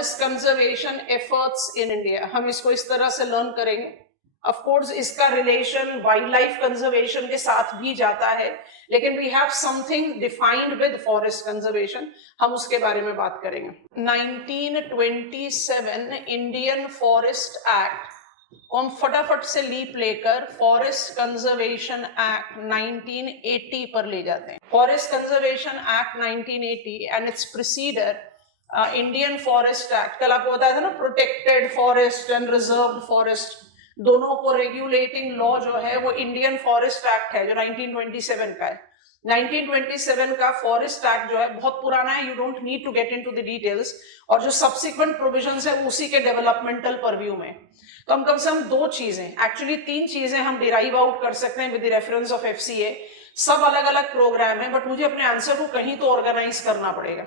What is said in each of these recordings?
Forest conservation efforts in India, हम इसको इस तरह से लर्न करेंगे। ऑफ कोर्स इसका रिलेशन वाइल्ड लाइफ कंजर्वेशन के साथ भी जाता है, लेकिन we have something defined with forest conservation, हम उसके बारे में बात करेंगे। 1927 इंडियन फॉरेस्ट एक्ट, हम फटाफट से लीप लेकर फॉरेस्ट कंजर्वेशन एक्ट 1980 पर ले जाते हैं। Forest conservation act 1980 and its preceder Indian forest act. कल आपको बताया था ना, protected forest and reserved forest, दोनों को रेगुलेटिंग लॉ जो है वो इंडियन फॉरेस्ट एक्ट है जो 1927 का है। 1927 का फॉरेस्ट एक्ट जो है बहुत पुराना है, you don't need to get into the details, और जो सब्सिक्वेंट प्रोविजंस है उसी के डेवलपमेंटल परव्यू में। तो हम कम से कम दो चीजें, एक्चुअली तीन चीजें हम डिराइव आउट कर सकते हैं with the reference of FCA. सब अलग अलग प्रोग्राम है, बट मुझे अपने आंसर को कहीं तो ऑर्गेनाइज करना पड़ेगा।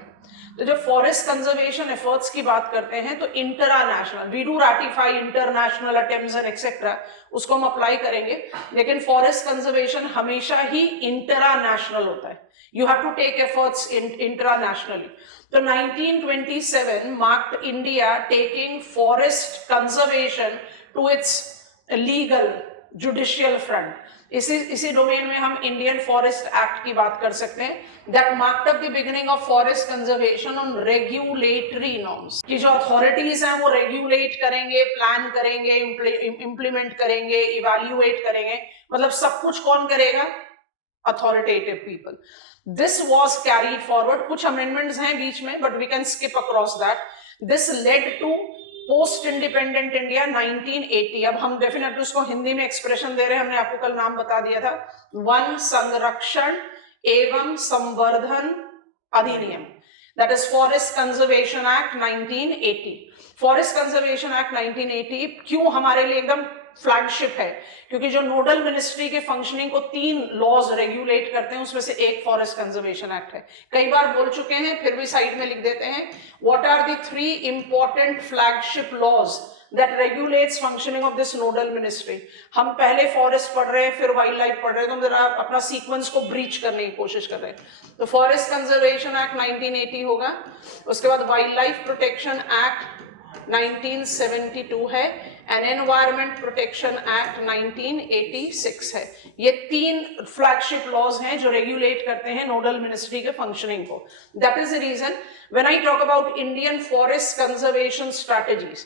तो जब फॉरेस्ट कंजर्वेशन एफर्ट्स की बात करते हैं तो international, we do ratify international attempts and etcetera, उसको हम अप्लाई करेंगे, लेकिन फॉरेस्ट कंजर्वेशन हमेशा ही इंटरनेशनल होता है। You have to take efforts internationally. तो 1927 marked India taking forest conservation to its legal judicial front. इसी डोमेन में हम इंडियन फॉरेस्ट एक्ट की बात कर सकते हैं, that marked up the beginning of forest conservation on regulatory norms, कि जो अथॉरिटीज हैं वो रेगुलेट करेंगे, प्लान करेंगे, इंप्लीमेंट करेंगे, इवैल्यूएट करेंगे, मतलब सब कुछ कौन करेगा? Authoritative people. This was carried forward, कुछ अमेंडमेंट्स हैं बीच में, but we can skip across that. This led to post independent India 1980। अब हम डेफिनेटली उसको हिंदी में एक्सप्रेशन दे रहे हैं, हमने आपको कल नाम बता दिया था, वन संरक्षण एवं संवर्धन अधिनियम, that is forest conservation act 1980। Forest conservation act 1980 क्यों हमारे लिए एकदम फ्लैगशिप है? क्योंकि जो नोडल मिनिस्ट्री के फंक्शनिंग को तीन लॉज रेगुलेट करते हैं, उसमें से एक फॉरेस्ट कंजर्वेशन एक्ट है। कई बार बोल चुके हैं, फिर भी साइड में लिख देते हैं, what are the three important flagship laws that regulates functioning of this nodal ministry। हम पहले फॉरेस्ट पढ़ रहे हैं, फिर वाइल्ड लाइफ पढ़ रहे हैं, तो हम जरा अपना सीक्वेंस को ब्रीच करने की कोशिश कर रहे हैं। तो फॉरेस्ट कंजर्वेशन एक्ट 1980 होगा, उसके बाद वाइल्ड लाइफ प्रोटेक्शन एक्ट 1972 है, एंड एनवायरमेंट प्रोटेक्शन एक्ट 1986 है। ये तीन फ्लैगशिप लॉज हैं जो रेगुलेट करते हैं नोडल मिनिस्ट्री के फंक्शनिंग को। That is the reason when I talk about Indian forest conservation strategies,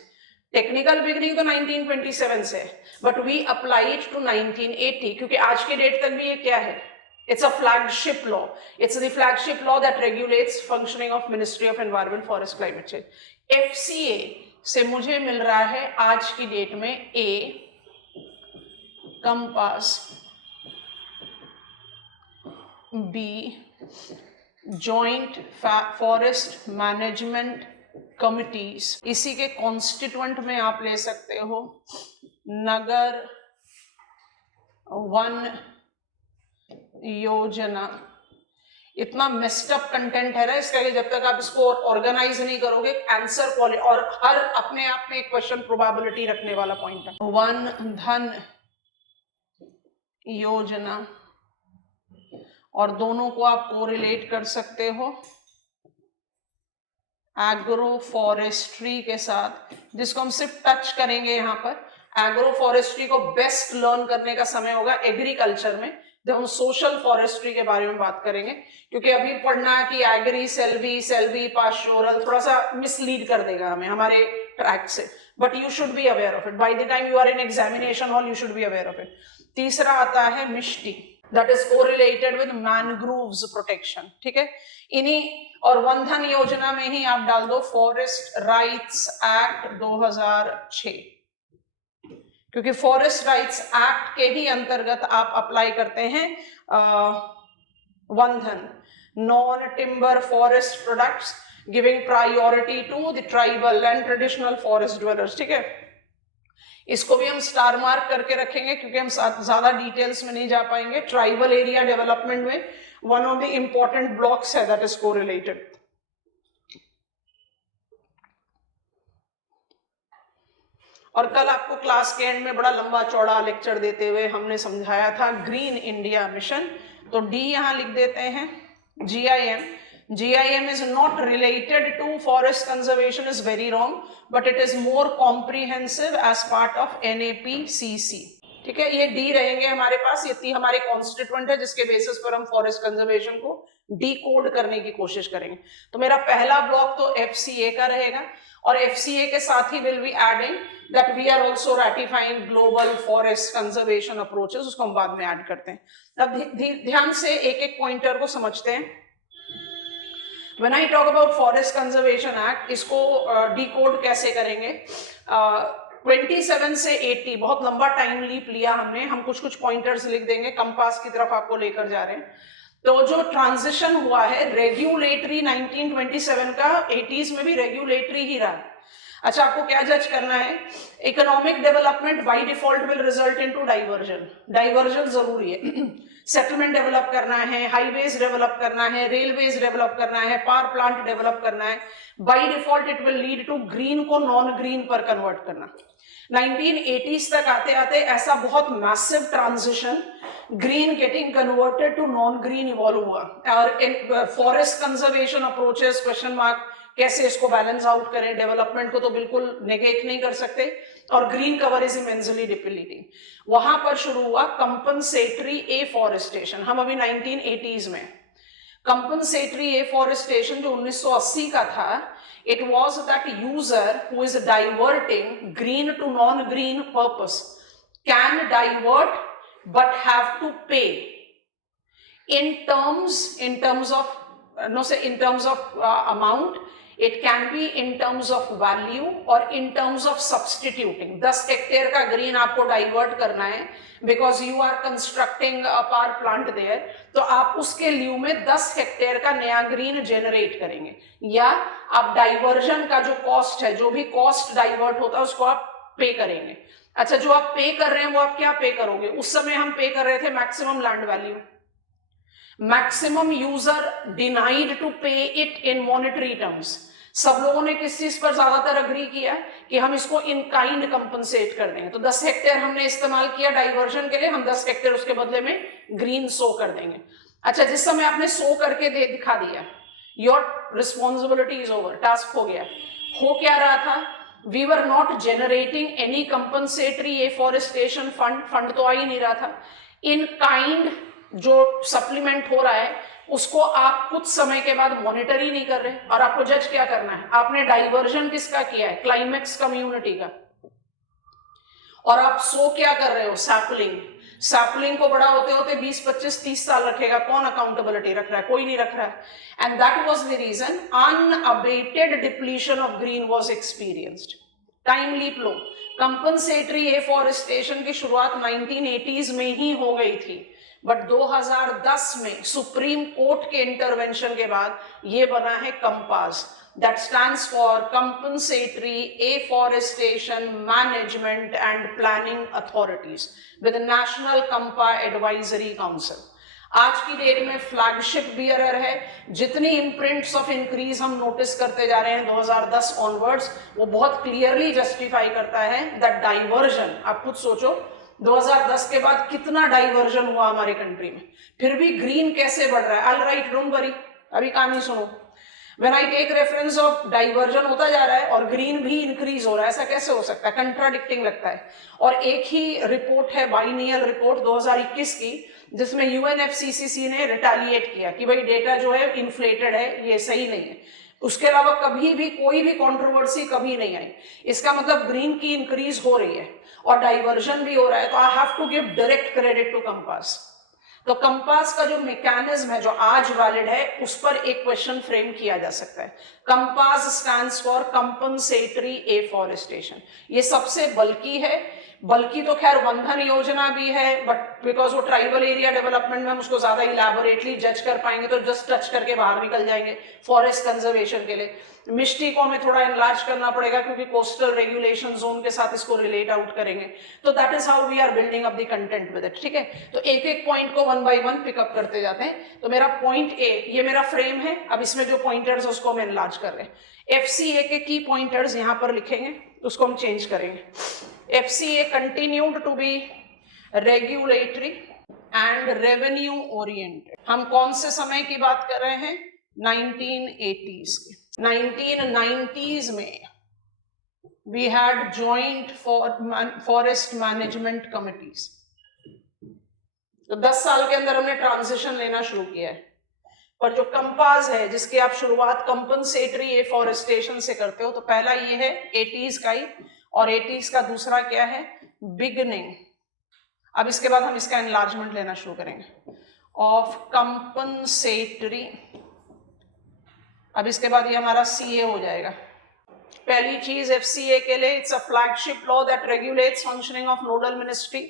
technical beginning तो 1927 से, but we apply it to 1980, क्योंकि आज के डेट तक भी ये क्या है? It's a flagship law, it's the flagship law that regulates functioning of ministry of environment, forest, climate change. FCA से मुझे मिल रहा है आज की डेट में A compass, B joint forest management committees, इसी के कॉन्स्टिट्यूएंट में आप ले सकते हो नगर वन योजना। इतना मेस्ड अप कंटेंट है ना इसका कि जब तक आप इसको ऑर्गेनाइज नहीं करोगे, आंसर क्वालिटी, और हर अपने आप में एक क्वेश्चन प्रोबेबिलिटी रखने वाला पॉइंट है। वन धन योजना, और दोनों को आप कोरिलेट कर सकते हो एग्रो फॉरेस्ट्री के साथ, जिसको हम सिर्फ टच करेंगे यहाँ पर। एग्रो फॉरेस्ट्री को बेस्ट लर्न करने का समय होगा एग्रीकल्चर में, जब हम सोशल फॉरेस्ट्री के बारे में बात करेंगे, क्योंकि अभी पढ़ना है कि एग्री, सेल्वी, पास्टोरल थोड़ा सा मिसलीड कर देगा हमें हमारे ट्रैक से, but you should be aware of it. By the time you are in examination hall, you should be aware of it. तीसरा आता है Mishti, that is correlated with mangroves protection, ठीक है। इन्हीं और वन धन योजना में ही आप डाल दो फॉरेस्ट राइट्स एक्ट 2006, क्योंकि फॉरेस्ट राइट्स एक्ट के ही अंतर्गत आप अप्लाई करते हैं Van Dhan, non timber forest products giving priority to the tribal and traditional forest dwellers, ठीक है। इसको भी हम स्टार मार्क करके रखेंगे क्योंकि हम ज्यादा डिटेल्स में नहीं जा पाएंगे। ट्राइबल एरिया डेवलपमेंट में one of the important blocks है दैट इज कोरिलेटेड। और कल आपको क्लास के एंड में बड़ा लंबा चौड़ा लेक्चर देते हुए हमने समझाया था ग्रीन इंडिया मिशन, तो डी यहां लिख देते हैं, GIM GIM is not related to forest conservation is very wrong, but it is more comprehensive as part of NAPCC. ठीक है, ये डी रहेंगे हमारे पास, ये तीन हमारे कॉन्स्टिट्यूएंट है जिसके बेसिस पर हम फॉरेस्ट कंजर्वेशन को डीकोड करने की कोशिश करेंगे। तो मेरा पहला ब्लॉक तो FCA का रहेगा, और FCA के साथ ही will be adding that we are also ratifying global forest conservation approaches, उसको हम बाद में ऐड करते हैं। अब ध्यान से एक एक पॉइंटर को समझते हैं। When I talk about Forest Conservation Act, इसको डीकोड कैसे करेंगे? 27 से 80 बहुत लंबा टाइम लीप लिया हमने, हम कुछ कुछ पॉइंटर्स लिख देंगे, कंपास की तरफ आपको लेकर जा रहे हैं। तो जो ट्रांजिशन हुआ है रेगुलेटरी 1927 का, 80s में भी रेगुलेटरी ही रहा। अच्छा, आपको क्या जज करना है? Economic development by default will result into diversion, diversion जरूरी है। सेटलमेंट डेवलप करना है, हाईवेज डेवलप करना है, रेलवेज डेवलप करना है, पावर प्लांट डेवलप करना है, by default it will lead to green को नॉन ग्रीन पर कन्वर्ट करना। 1980s तक आते आते ऐसा बहुत massive transition, green getting converted to non green evolve हुआ, और forest conservation approaches question mark, कैसे इसको बैलेंस आउट करें, डेवलपमेंट को तो बिल्कुल नेगेट नहीं कर सकते, और green cover is immensely depleting. वहां पर शुरू हुआ कंपनसेटरी एफॉरेस्टेशन। हम अभी 1980s में, कंपनसेटरी एफॉरेस्टेशन जो 1980 का था, it was that user who is diverting green to non-green purpose can divert but have to pay in terms of amount. It can be in terms of value or in terms of substituting. 10 hectare का green आपको divert करना है because you are constructing a power plant there, तो आप उसके लिeu में 10 hectare का नया ग्रीन जेनरेट करेंगे, या आप डाइवर्जन का जो कॉस्ट है, जो भी कॉस्ट डाइवर्ट होता है उसको आप पे करेंगे। अच्छा, जो आप पे कर रहे हैं वो आप क्या पे करोगे? उस समय हम पे कर रहे थे maximum land value, maximum user denied to pay it in monetary terms. सब लोगों ने किस चीज पर ज्यादातर अग्री किया कि हम इसको इन काइंड कंपनसेट कर देंगे। तो 10 हेक्टेयर हमने इस्तेमाल किया डाइवर्जन के लिए, हम 10 हेक्टेयर उसके बदले में ग्रीन सो कर देंगे। अच्छा, जिस समय आपने सो करके दिखा दिया, your responsibility is over, task हो गया। हो क्या रहा था? We were not generating any compensatory afforestation fund तो आ ही नहीं रहा था। इन काइंड जो सप्लीमेंट हो रहा है उसको आप कुछ समय के बाद मॉनिटर ही नहीं कर रहे, और आपको जज क्या करना है? आपने डाइवर्जन किसका किया है? क्लाइमेक्स कम्युनिटी का, और आप सो क्या कर रहे हो? सैपलिंग। सैपलिंग को बड़ा होते होते 20, 25, 30 साल रखेगा, कौन अकाउंटेबिलिटी रख रहा है? कोई नहीं रख रहा है। And that was the reason unabated depletion of green was experienced. Time leap लो, कंपनसेटरी एफॉरेस्टेशन की शुरुआत 1980s में ही हो गई थी, बट 2010 में सुप्रीम कोर्ट के इंटरवेंशन के बाद ये बना है CAMPAs, that stands for compensatory afforestation management and planning authorities with national CAMPA advisory council. आज की डेट में फ्लैगशिप बियरर है। जितनी इम्प्रिंट्स ऑफ इंक्रीज हम नोटिस करते जा रहे हैं 2010 ऑनवर्ड्स, वो बहुत क्लियरली जस्टिफाई करता है दैट डाइवर्जन। आप खुद सोचो 2010 के बाद कितना डाइवर्जन हुआ हमारे कंट्री में, फिर भी ग्रीन कैसे बढ़ रहा है? ऑल राइट, डोंट वरी, अभी कहानी सुनो। When I take reference of diversion होता जा रहा है और ग्रीन भी इंक्रीज हो रहा है, ऐसा कैसे हो सकता है? कंट्राडिक्टिंग लगता है। और एक ही रिपोर्ट है, बाइनियल रिपोर्ट 2021 की, जिसमें UNFCCC ने रिटेलिएट किया कि भाई डेटा जो है इन्फ्लेटेड है, ये सही नहीं है। उसके अलावा कभी भी कोई भी कंट्रोवर्सी कभी नहीं आई। इसका मतलब ग्रीन की इंक्रीज हो रही है और डाइवर्जन भी हो रहा है, तो I have to give direct credit to CAMPA. तो कंपास का जो मैकेनिज्म है जो आज वैलिड है, उस पर एक क्वेश्चन फ्रेम किया जा सकता है। Compass stands for compensatory afforestation. ये सबसे बल्कि है, बल्कि तो खैर वंधन योजना भी है, बट बिकॉज वो ट्राइबल एरिया डेवलपमेंट में हम उसको ज्यादा इलैबोरेटली जज कर पाएंगे तो जस्ट टच करके बाहर निकल जाएंगे। फॉरेस्ट कंजर्वेशन के लिए मिष्टी को हमें थोड़ा एनलार्ज करना पड़ेगा क्योंकि कोस्टल रेगुलेशन जोन के साथ इसको रिलेट आउट करेंगे। तो that is how we are building up the content with it. ठीक है, तो एक एक पॉइंट को वन बाय वन पिकअप करते जाते हैं। तो मेरा पॉइंट ए, ये मेरा फ्रेम है। अब इसमें जो पॉइंटर्स है उसको हम एनलार्ज कर रहे हैं। FCA के की पॉइंटर्स यहां पर लिखेंगे, उसको हम चेंज करेंगे। FCA continued to be regulatory and revenue oriented। हम कौन से समय की बात कर रहे हैं? 1980s के 1990s में we had joint forest management committees. तो 10 साल के अंदर हमने ट्रांजिशन लेना शुरू किया है, पर जो कंपास है जिसकी आप शुरुआत कंपनसेटरी एफॉरेस्टेशन से करते हो, तो पहला ये है 80s का ही, और 80s का दूसरा क्या है, बिगनिंग. अब इसके बाद हम इसका एनलार्जमेंट लेना शुरू करेंगे ऑफ कंपनसेटरी. अब इसके बाद ये हमारा सीए हो जाएगा. पहली चीज एफसीए के लिए it's a flagship law that regulates functioning of nodal ministry.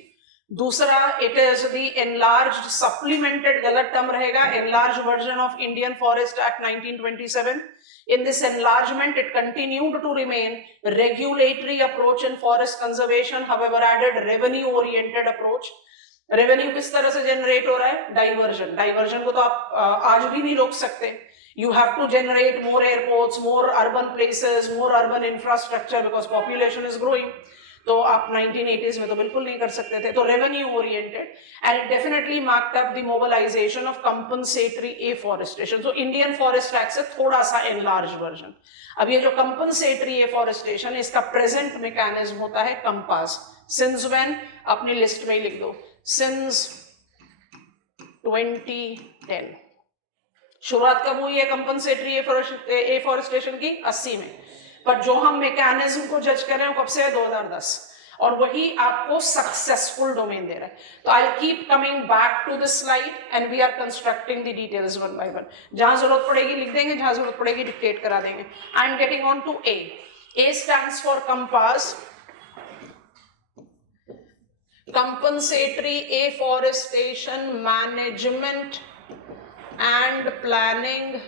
दूसरा, it is the enlarged supplemented, गलत टर्म रहेगा, enlarged version of Indian forest act 1927. In this enlargement, it continued to remain regulatory approach in forest conservation, however added revenue oriented approach. Revenue किस तरह से generate हो रहा है, diversion. Diversion को तो आप आज भी नहीं रोक सकते. You have to generate more airports, more urban places, more urban infrastructure because population is growing. तो आप 1980s में तो बिल्कुल नहीं कर सकते थे. तो revenue oriented, and it definitely marked up the mobilisation of compensatory afforestation. So Indian forest act से थोड़ा सा एनलार्ज वर्जन. अब ये जो कंपनसेटरी एफॉरेस्टेशन है, इसका प्रेजेंट मैकेनिज्म होता है कंपास. सिंस व्हेन, अपनी लिस्ट में ही लिख दो, सिंस 2010. शुरुआत कब हुई है कंपनसेटरी एफॉरेस्टेशन की, 80 में. पर जो हम मैकेनिज्म को जज कर रहे हैं कब से है, 2010, और वही आपको सक्सेसफुल डोमेन दे रहा है. तो I keep coming back to this slide and we are constructing the details one by one. जहां जरूरत पड़ेगी लिख देंगे, जहां जरूरत पड़ेगी डिक्टेट करा देंगे. I am getting on to a. A stands for compass, compensatory afforestation management and planning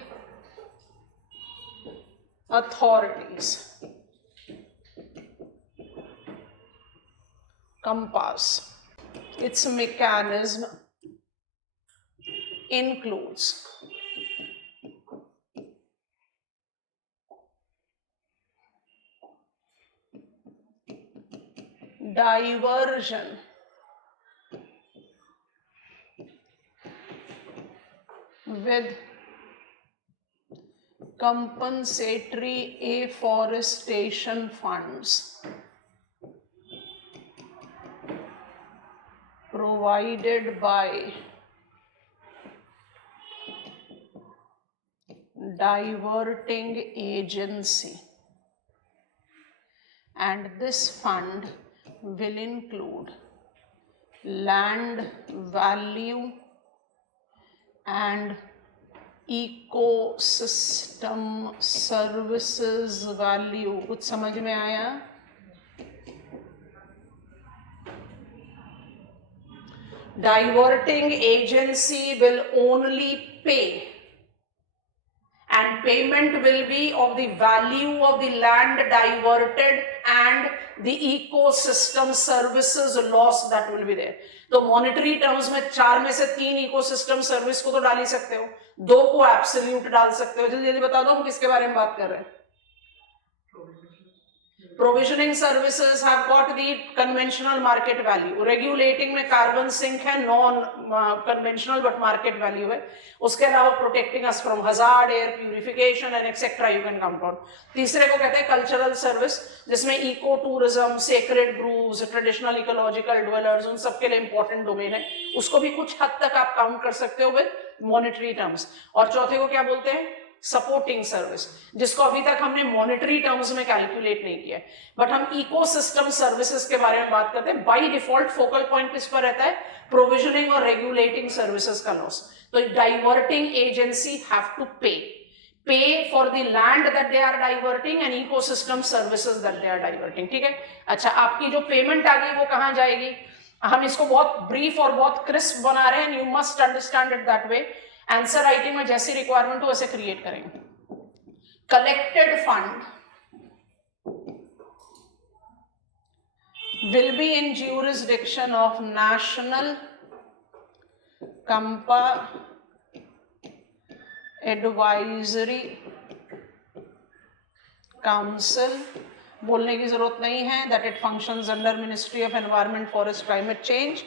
authorities. Compass, its mechanism includes diversion with compensatory afforestation funds provided by diverting agency, and this fund will include land value and ecosystem services value. कुछ समझ में आया? Diverting agency will only pay, and payment will be of the value of the land diverted and the ecosystem services loss that will be there. तो monetary terms में 4 में से 3 ecosystem service को तो डाल ही सकते हो, 2 को एब्सोल्यूट डाल सकते हो. जल्दी जल्दी बता दो हम किसके बारे में बात कर रहे हैं. Provisioning services have got the conventional market value. Regulating में कार्बन सिंक है, non conventional but market value है. उसके अलावा protecting us from hazard, air purification and etc. you can count on. तीसरे को कहते हैं cultural service, जिसमें eco tourism, sacred groves, traditional ecological dwellers, उन सबके लिए important domain है. उसको भी कुछ हद तक आप count कर सकते हो with monetary terms. और चौथे को क्या बोलते हैं, सपोर्टिंग सर्विस, जिसको अभी तक हमने मॉनेटरी टर्म्स में कैलकुलेट नहीं किया, बट हम इकोसिस्टम सर्विसेज के बारे में बात करते हैं. बाय डिफॉल्ट फोकल पॉइंट किस पर रहता है, प्रोविजनिंग और रेगुलेटिंग सर्विसेज का लॉस. तो diverting agency have to pay for the land that they are diverting and ecosystem services that they are diverting. ठीक है. अच्छा, आपकी जो पेमेंट आ गई वो कहां जाएगी, हम इसको बहुत ब्रीफ और बहुत क्रिस्प बना रहे हैं. You must understand it that way. Answer writing में जैसी रिक्वायरमेंट हो वैसे क्रिएट करेंगे. Collected fund will be in jurisdiction of National Kampa Advisory Council. बोलने की जरूरत नहीं है, that it functions under Ministry of Environment, Forest, Climate Change.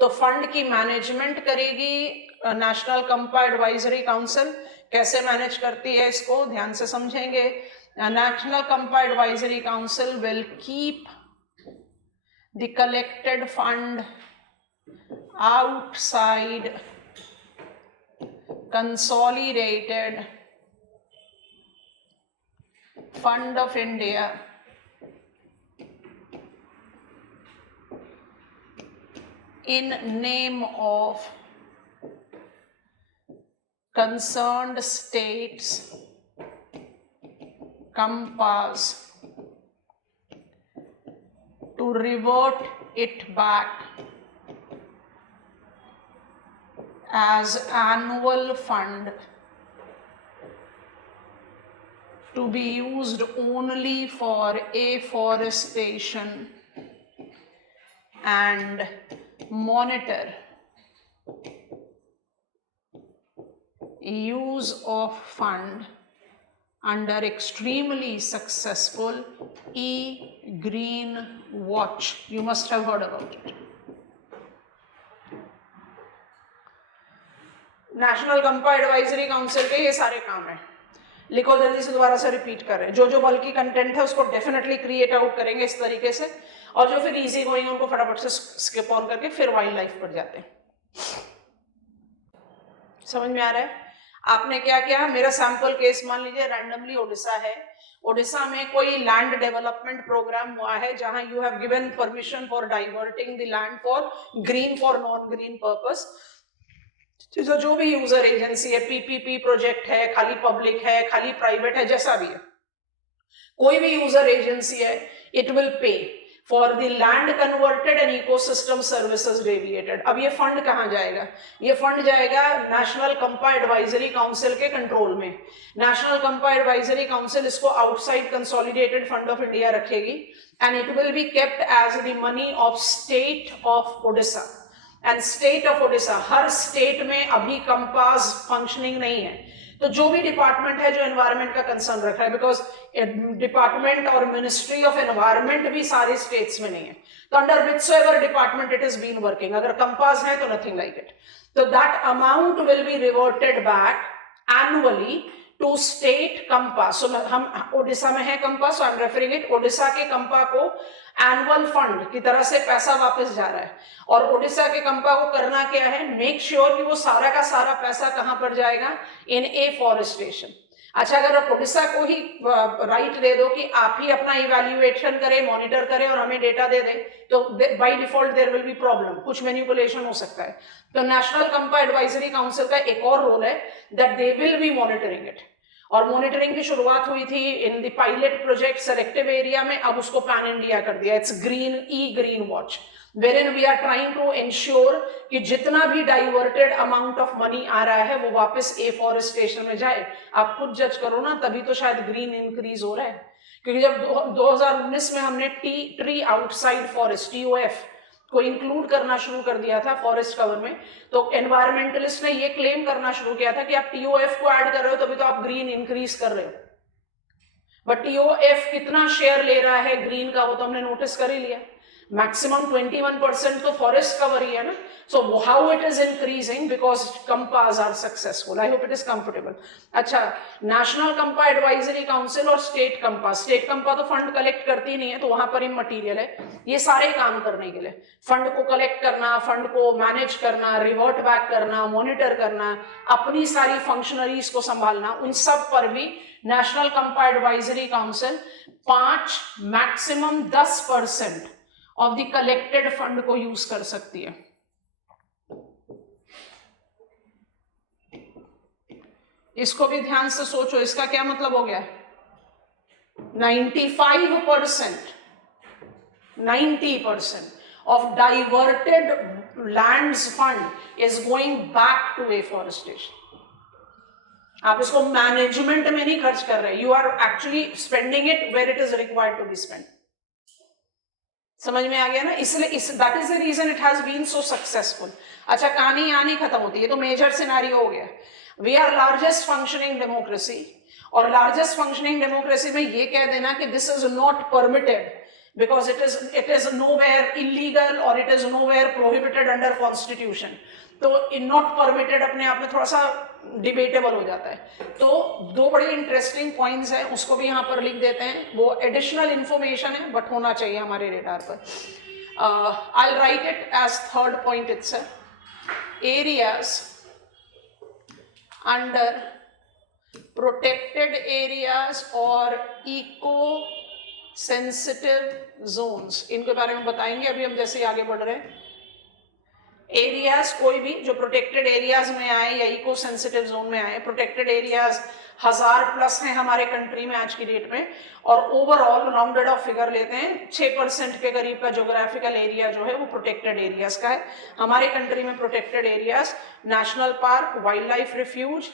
तो फंड की मैनेजमेंट करेगी नेशनल कंपा एडवाइजरी काउंसिल. कैसे मैनेज करती है इसको ध्यान से समझेंगे. National CAMPA advisory council will keep the collected fund outside consolidated fund of India in name of concerned states COMPAs to revert it back as annual fund to be used only for afforestation and monitor use of fund under extremely successful e-green watch. You must have heard about it. National CAMPA advisory council के ये सारे काम है. लिखो जल्दी से, दोबारा से रिपीट कर रहे हैं. जो बल्कि कंटेंट है उसको डेफिनेटली क्रिएट आउट करेंगे इस तरीके से, और जो फिर इजी गोइंग उनको फटाफट से स्किप ऑन करके फिर वाइल्ड लाइफ पर जाते हैं. समझ में आ रहा है? आपने क्या किया, मेरा सैंपल केस मान लीजिए रैंडमली ओडिशा है. ओडिशा में कोई लैंड डेवलपमेंट प्रोग्राम हुआ है जहां you have given permission for diverting the land for green for non green purpose. जो भी यूजर एजेंसी है, पीपीपी प्रोजेक्ट है, खाली पब्लिक है, खाली प्राइवेट है, जैसा भी है, कोई भी यूजर एजेंसी है, it will pay for the land converted and ecosystem services deviated. अब ये फंड कहाँ जाएगा? ये फंड जाएगा नेशनल कंपा एडवाइजरी काउंसिल के कंट्रोल में. नेशनल कंपा एडवाइजरी काउंसिल इसको outside consolidated fund of India रखेगी and it will be kept as the money of state of Odisha. And state of Odisha, हर स्टेट में अभी कंपास फंक्शनिंग नहीं है. तो जो भी डिपार्टमेंट है जो एनवायरमेंट का कंसर्न रख रहा है, बिकॉज डिपार्टमेंट और मिनिस्ट्री ऑफ एनवायरमेंट भी सारे स्टेट्स में नहीं है, तो under which so ever department it is been working, अगर कंपास है तो नथिंग लाइक इट. तो that amount will be reverted back annually to state CAMPA. So हम ओडिशा में है CAMPA, so I am referring it. Odisha के कंपा को annual fund की तरह से पैसा वापस जा रहा है, और ओडिशा के कंपा को करना क्या है, मेक श्योर कि वो सारा का सारा पैसा कहां पर जाएगा, इन एफॉरेस्टेशन. अच्छा, अगर आप ओडिशा को ही राइट दे दो कि आप ही अपना इवैल्यूएशन करें, मॉनिटर करें और हमें डेटा दे दें, तो by default there will be problem, कुछ मैनिपुलेशन हो सकता है. तो नेशनल कंपा एडवाइजरी काउंसिल का एक और रोल है that they will be monitoring it. और मॉनिटरिंग की शुरुआत हुई थी in the pilot project selective area में, अब उसको पैन इंडिया कर दिया. It's green watch, wherein we are trying to ensure कि जितना भी डाइवर्टेड अमाउंट ऑफ मनी आ रहा है वो वापस एफॉरेस्टेशन में जाए. आप खुद जज करो ना, तभी तो शायद ग्रीन इंक्रीज हो रहा है. क्योंकि जब 2019 में हमने ट्री आउटसाइड फॉरेस्ट TOF को इंक्लूड करना शुरू कर दिया था फॉरेस्ट कवर में, तो एनवायरमेंटलिस्ट ने ये क्लेम करना शुरू किया था कि आप TOF को ऐड कर रहे हो तभी तो आप ग्रीन इंक्रीज कर रहे हो. बट TOF कितना शेयर ले रहा है ग्रीन का, वो तो हमने नोटिस कर ही लिया. मैक्सिमम 21% तो फॉरेस्ट कवर ही है ना. So how it is increasing, because CAMPA are successful. I hope it is comfortable. अच्छा, नेशनल कंपा एडवाइजरी काउंसिल और स्टेट कंपा तो फंड कलेक्ट करती नहीं है, तो वहां पर मटीरियल है ये सारे काम करने के लिए. फंड को कलेक्ट करना, फंड को मैनेज करना, रिवर्ट बैक करना, मॉनिटर करना, अपनी सारी फंक्शनरीज को संभालना, उन सब पर भी national CAMPA advisory council 5 maximum 10% of the collected fund को यूज कर सकती है. इसको भी ध्यान से सोचो, इसका क्या मतलब हो गया. 90% of diverted lands fund is going back to afforestation. आप इसको मैनेजमेंट में नहीं खर्च कर रहे, you are actually spending it where it is required to be spend. समझ में आ गया ना. इसलिए that is the reason it has been so successful. अच्छा, कहानी यहाँ नहीं खत्म होती, ये तो मेजर सिनेरियो हो गया. We are largest functioning democracy, और लार्जेस्ट फंक्शनिंग डेमोक्रेसी में ये कह देना कि this is not permitted because it is nowhere illegal or it is nowhere prohibited under constitution. तो not permitted अपने आप में थोड़ा सा डिबेटेबल हो जाता है। तो दो बड़े इंटरेस्टिंग पॉइंट्स हैं, उसको भी यहाँ पर लिख देते हैं, वो एडिशनल इंफॉर्मेशन है बट होना चाहिए हमारे रेडार पर। I'll write it as third point itself. Areas under protected areas or eco sensitive zones, इनके बारे में बताएंगे अभी हम जैसे आगे बढ़ रहे हैं। एरियाज कोई भी जो प्रोटेक्टेड एरियाज में आए या इको सेंसिटिव जोन में आए, प्रोटेक्टेड एरियाज 1000+ हैं हमारे कंट्री में आज की डेट में, और ओवरऑल राउंडेड ऑफ फिगर लेते हैं 6% के करीब का ज्योग्राफिकल एरिया जो है वो प्रोटेक्टेड एरियाज का है। हमारे कंट्री में protected areas national park, wildlife refuge,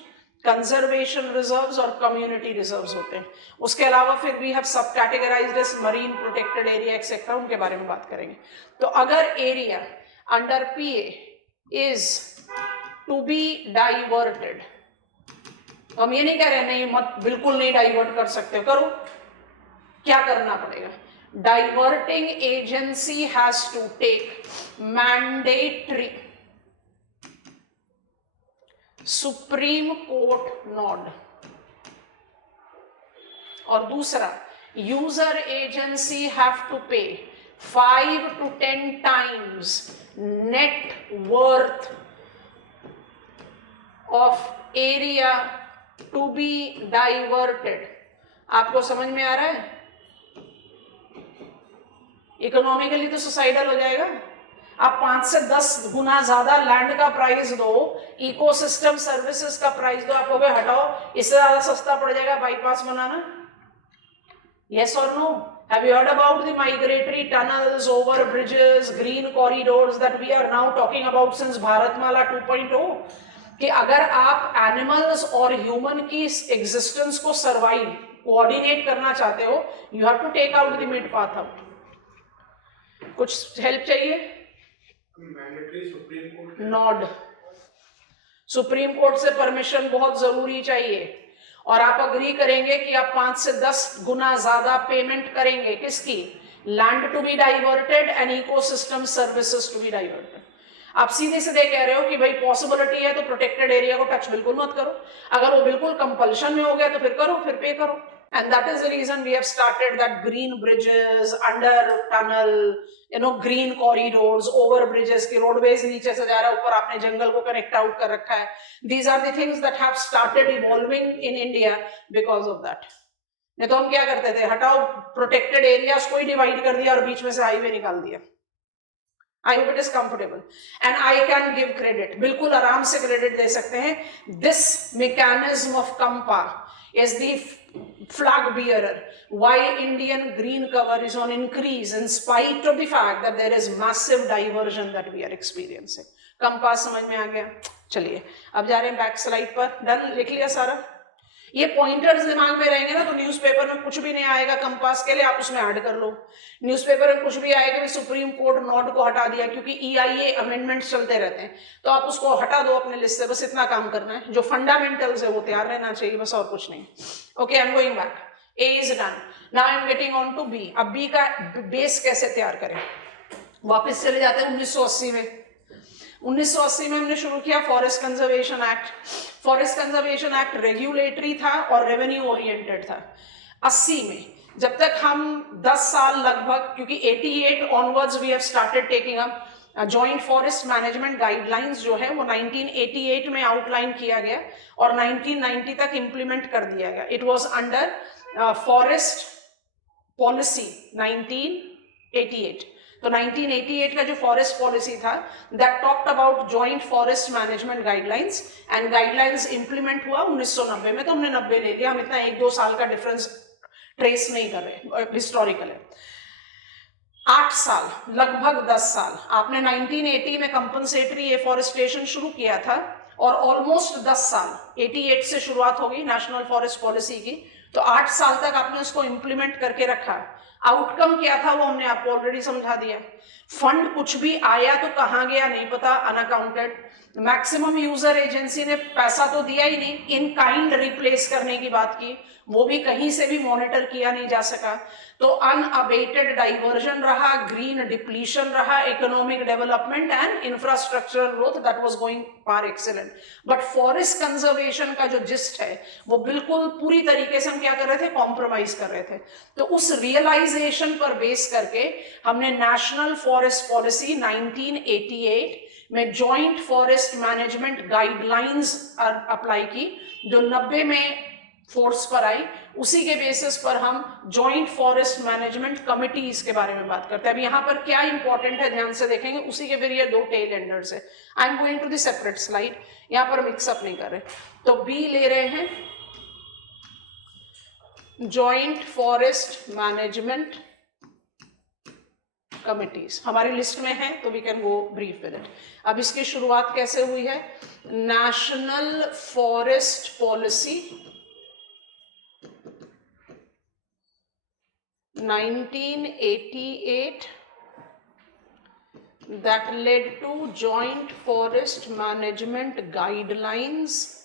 conservation reserves और कम्युनिटी रिजर्व्स होते हैं। उसके अलावा फिर भी have subcategorised as marine protected area etcetera, उनके बारे में बात करेंगे। तो अगर area under PA is to be diverted, तो हम ये नहीं कह रहे नहीं मत बिल्कुल नहीं डाइवर्ट कर सकते, करो, क्या करना पड़ेगा? Diverting agency has to take mandatory Supreme Court nod, और दूसरा यूजर एजेंसी हैव टू पे 5 to 10 times net worth of area to be diverted। आपको समझ में आ रहा है? इकोनॉमिकली तो सुसाइडल हो जाएगा। आप 5 से 10 गुना ज्यादा लैंड का प्राइस दो, इकोसिस्टम सर्विसेज का प्राइस दो, आप कहोगे हटाओ इससे ज्यादा सस्ता पड़ जाएगा bypass banana. Yes or no? Have you heard about the migratory tunnels, over bridges, green corridors that we are now talking about since Bharatmala 2.0? कि अगर आप एनिमल्स और ह्यूमन की एग्जिस्टेंस को सर्वाइव कोऑर्डिनेट करना चाहते हो, you have to take out the mid path out. कुछ हेल्प चाहिए? नॉड, सुप्रीम कोर्ट से परमिशन बहुत जरूरी चाहिए, और आप अग्री करेंगे कि आप 5 से 10 गुना ज्यादा पेमेंट करेंगे किसकी? Land to be diverted and ecosystem services to be diverted. आप सीधे सीधे कह रहे हो कि भाई पॉसिबिलिटी है तो प्रोटेक्टेड एरिया को टच बिल्कुल मत करो, अगर वो बिल्कुल कंपल्शन में हो गया तो फिर करो, फिर पे करो। And that is the reason we have started that green bridges, under tunnel, green corridors, over bridges की roadways नीचे से जा रहा है, ऊपर आपने जंगल को connect out कर रखा है। These are the things that have started evolving in India because of that। नहीं तो हम क्या करते थे, हटाओ protected areas को ही divide कर दिया और बीच में से highway निकाल दिया। I hope it is comfortable and I can give credit, बिल्कुल आराम से credit दे सकते हैं। This mechanism of Kampa is the flag bearer why Indian green cover is on increase in spite of the fact that there is massive diversion that we are experiencing। Compass समझ में आ गया? चलिए अब जा रहे हैं बैक स्लाइड पर। डन, लिख लिया सारा? ये पॉइंटर्स दिमाग में रहेंगे ना तो न्यूज़पेपर में कुछ भी नहीं आएगा कंपास के लिए, आप उसमें ऐड कर लो। न्यूज़पेपर में कुछ भी आएगा भी सुप्रीम कोर्ट नॉट को हटा दिया क्योंकि EIA अमेंडमेंट्स चलते रहते हैं, तो आप उसको हटा दो अपने लिस्ट से, बस इतना काम करना है। जो फंडामेंटल्स है वो तैयार रहना चाहिए, बस और कुछ नहीं। Okay, I am going back. A is done, now I am getting on to B। अब B का बेस कैसे तैयार करें? वापस चले जाते हैं 1980 में। 1980 में हमने शुरू किया forest conservation act. Forest conservation act regulatory था और रेवेन्यू ओरिएंटेड था। 80 में जब तक हम 10 साल लगभग, क्योंकि 88 onwards we have started taking up joint forest management guidelines जो है वो 1988 में आउटलाइन किया गया और 1990 तक इंप्लीमेंट कर दिया गया। It was under forest policy 1988। तो 1988 का जो फॉरेस्ट पॉलिसी था that talked about joint forest management guidelines, and guidelines implement हुआ 1990 में, तो हमने 90 ले लिया। हम इतना 1-2 साल का डिफरेंस ट्रेस नहीं कर रहे, हिस्टोरिकल है। 8 साल, लगभग 10 साल, आपने 1980 में कंपनसेटरी एफॉरेस्टेशन शुरू किया था और ऑलमोस्ट 10 साल, 88 से शुरुआत होगी नेशनल फॉरेस्ट पॉलिसी की, तो 8 साल तक आपने उसको इंप्लीमेंट करके रखा। आउटकम क्या था वो हमने आपको ऑलरेडी समझा दिया। फंड कुछ भी आया तो कहाँ गया नहीं पता, अनअकाउंटेड। मैक्सिमम यूजर एजेंसी ने पैसा तो दिया ही नहीं, इन काइंड रिप्लेस करने की बात की, वो भी कहीं से भी मॉनिटर किया नहीं जा सका। तो अनअबेटेड डाइवर्जन रहा, ग्रीन डिप्लीशन रहा, economic development and infrastructural growth that was going far excellent. But forest conservation का जो जिस्ट है वो बिल्कुल पूरी तरीके से हम क्या कर रहे थे, कॉम्प्रोमाइज कर रहे थे। तो उस रियलाइजेशन पर बेस करके हमने नेशनल फॉरेस्ट पॉलिसी 1988 में joint forest management guidelines apply की, जो 90 में फोर्स पर आई। उसी के बेसिस पर हम जॉइंट फॉरेस्ट मैनेजमेंट कमिटीज के बारे में बात करते हैं। अब यहां पर क्या इंपॉर्टेंट है ध्यान से देखेंगे, उसी के फिर ये दो टेल एंडर्स है। I am going to the separate slide, यहां पर मिक्सअप नहीं कर रहे। तो बी ले रहे हैं जॉइंट फॉरेस्ट मैनेजमेंट कमिटीज, हमारी लिस्ट में है तो we can go brief with it. अब इसकी शुरुआत कैसे हुई है, national forest policy 1988 that led to joint forest management guidelines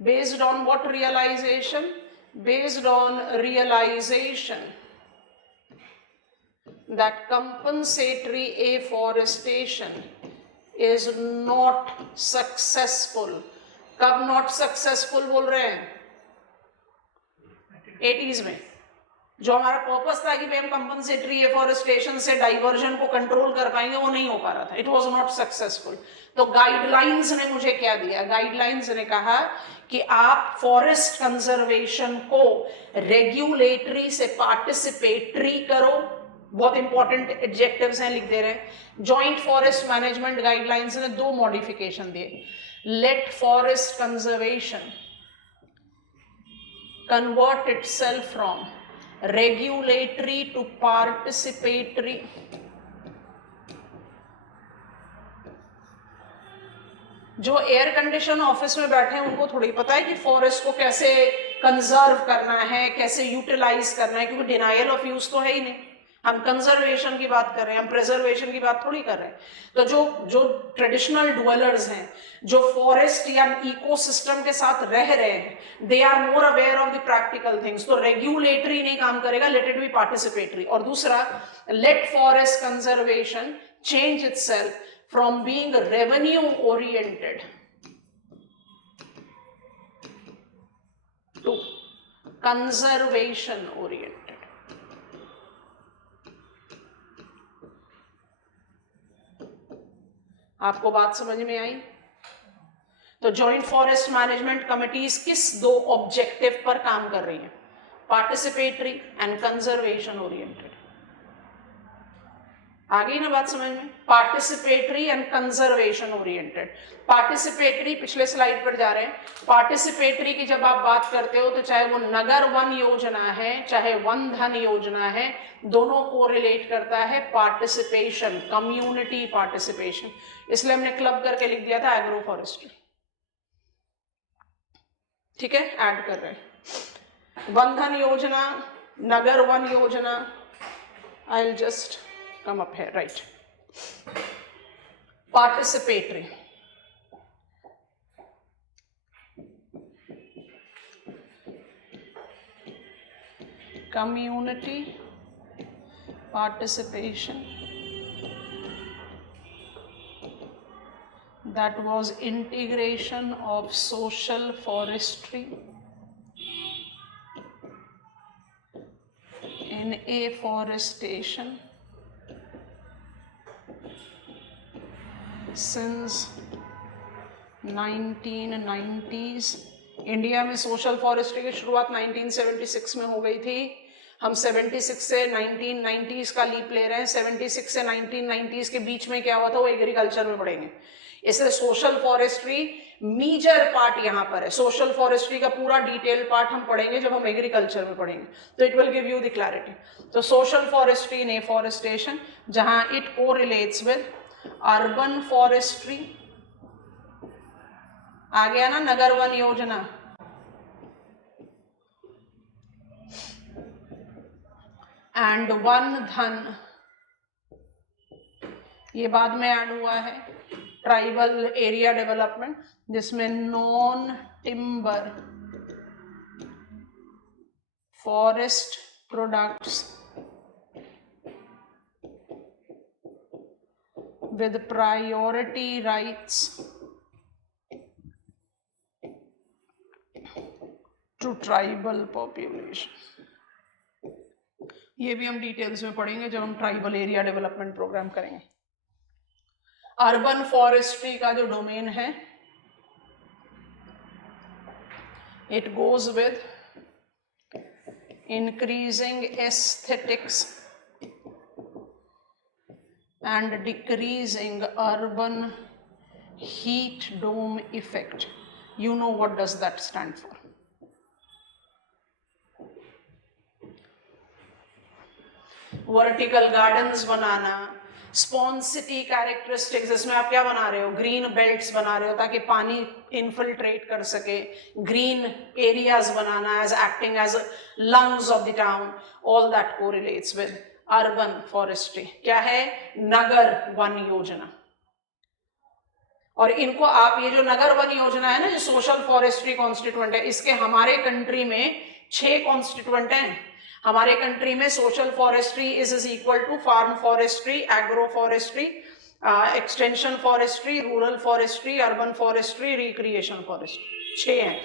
based on what realization? Based on realization that compensatory afforestation is not successful. कब नॉट सक्सेसफुल बोल रहे हैं, 80s में। जो हमारा पर्पस था कि हम कंपनसेटरी एफॉरेस्टेशन से डाइवर्जन को कंट्रोल कर पाएंगे, वो नहीं हो पा रहा था, इट वाज नॉट सक्सेसफुल। तो गाइडलाइंस ने मुझे क्या दिया, गाइडलाइंस ने कहा कि आप फॉरेस्ट कंजर्वेशन को रेगुलेटरी से पार्टिसिपेटरी करो। बहुत इंपॉर्टेंट एडजेक्टिव्स हैं, लिख दे रहे हैं। जॉइंट फॉरेस्ट मैनेजमेंट गाइडलाइंस ने दो मॉडिफिकेशन दिए। Let forest conservation convert itself from regulatory to participatory. जो एयर कंडीशन ऑफिस में बैठे हैं उनको थोड़ी पता है कि फॉरेस्ट को कैसे कंजर्व करना है, कैसे यूटिलाइज करना है, क्योंकि डिनायल ऑफ यूज तो है ही नहीं। हम कंजर्वेशन की बात कर रहे हैं, हम प्रिजर्वेशन की बात थोड़ी कर रहे हैं। तो जो ट्रेडिशनल डुवेलर्स हैं, जो फॉरेस्ट या इकोसिस्टम के साथ रह रहे हैं, they are more aware of the practical things. तो रेगुलेटरी नहीं काम करेगा, लेट इट बी पार्टिसिपेटरी। और दूसरा, let forest conservation change itself from being revenue oriented to conservation oriented. आपको बात समझ में आई? तो जॉइंट फॉरेस्ट मैनेजमेंट कमिटीज किस दो ऑब्जेक्टिव पर काम कर रही हैं, पार्टिसिपेटरी एंड कंजर्वेशन ओरिएंटेड। आ गई ना बात समझ में? Participatory and conservation oriented. Participatory, पिछले स्लाइड पर जा रहे हैं। पार्टिसिपेटरी की जब आप बात करते हो तो चाहे वो नगर वन योजना है, चाहे वन धन योजना है, दोनों को रिलेट करता है पार्टिसिपेशन, कम्युनिटी पार्टिसिपेशन। इसलिए हमने क्लब करके लिख दिया था एग्रो फॉरेस्ट्री। ठीक है, ऐड कर रहे हैं। वन धन योजना, नगर वन योजना, I will just come up here, right? Participatory. Community participation that was integration of social forestry in afforestation since 1990s। India में सोशल फॉरेस्ट्री की शुरुआत 1976 में हो गई थी। हम 76 से 1990s का लीप ले रहे हैं। 76 से 1990s के बीच में क्या हुआ था वो एग्रीकल्चर में पढ़ेंगे। इसलिए सोशल फॉरेस्ट्री मेजर पार्ट यहाँ पर है। सोशल फॉरेस्ट्री का पूरा डिटेल पार्ट हम पढ़ेंगे जब हम एग्रीकल्चर में पढ़ेंगे, तो it will give you the clarity. तो सोशल फॉरेस्ट्री इन एफॉरेस्टेशन, जहां it correlates with urban forestry, आ गया ना नगर वन योजना, एंड वन धन ये बाद में ऐड हुआ है ट्राइबल एरिया डेवलपमेंट, जिसमें non timber forest products with priority rights to tribal population. ये भी हम डिटेल्स में पढ़ेंगे जब हम ट्राइबल एरिया डेवलपमेंट प्रोग्राम करेंगे। अर्बन फॉरेस्ट्री का जो डोमेन है, it goes with increasing aesthetics and decreasing urban heat dome effect. You know what does that stand for? Vertical gardens बनाना, स्पॉन्सिटी कैरेक्टरिस्टिक्स, जिसमें आप क्या बना रहे हो, ग्रीन बेल्ट्स बना रहे हो ताकि पानी इन्फिल्ट्रेट कर सके, ग्रीन एरियाज बनाना as acting as lungs of the town, all that correlates with urban forestry. क्या है? नगर वन योजना। और इनको आप, ये जो नगर वन योजना है ना, जो सोशल फॉरेस्ट्री कॉन्स्टिट्यूएंट है, इसके हमारे कंट्री में 6 कॉन्स्टिट्यूएंट हैं। हमारे कंट्री में social forestry is equal to farm forestry, agro forestry, extension forestry, rural forestry, urban forestry, recreation forestry, 6 हैं।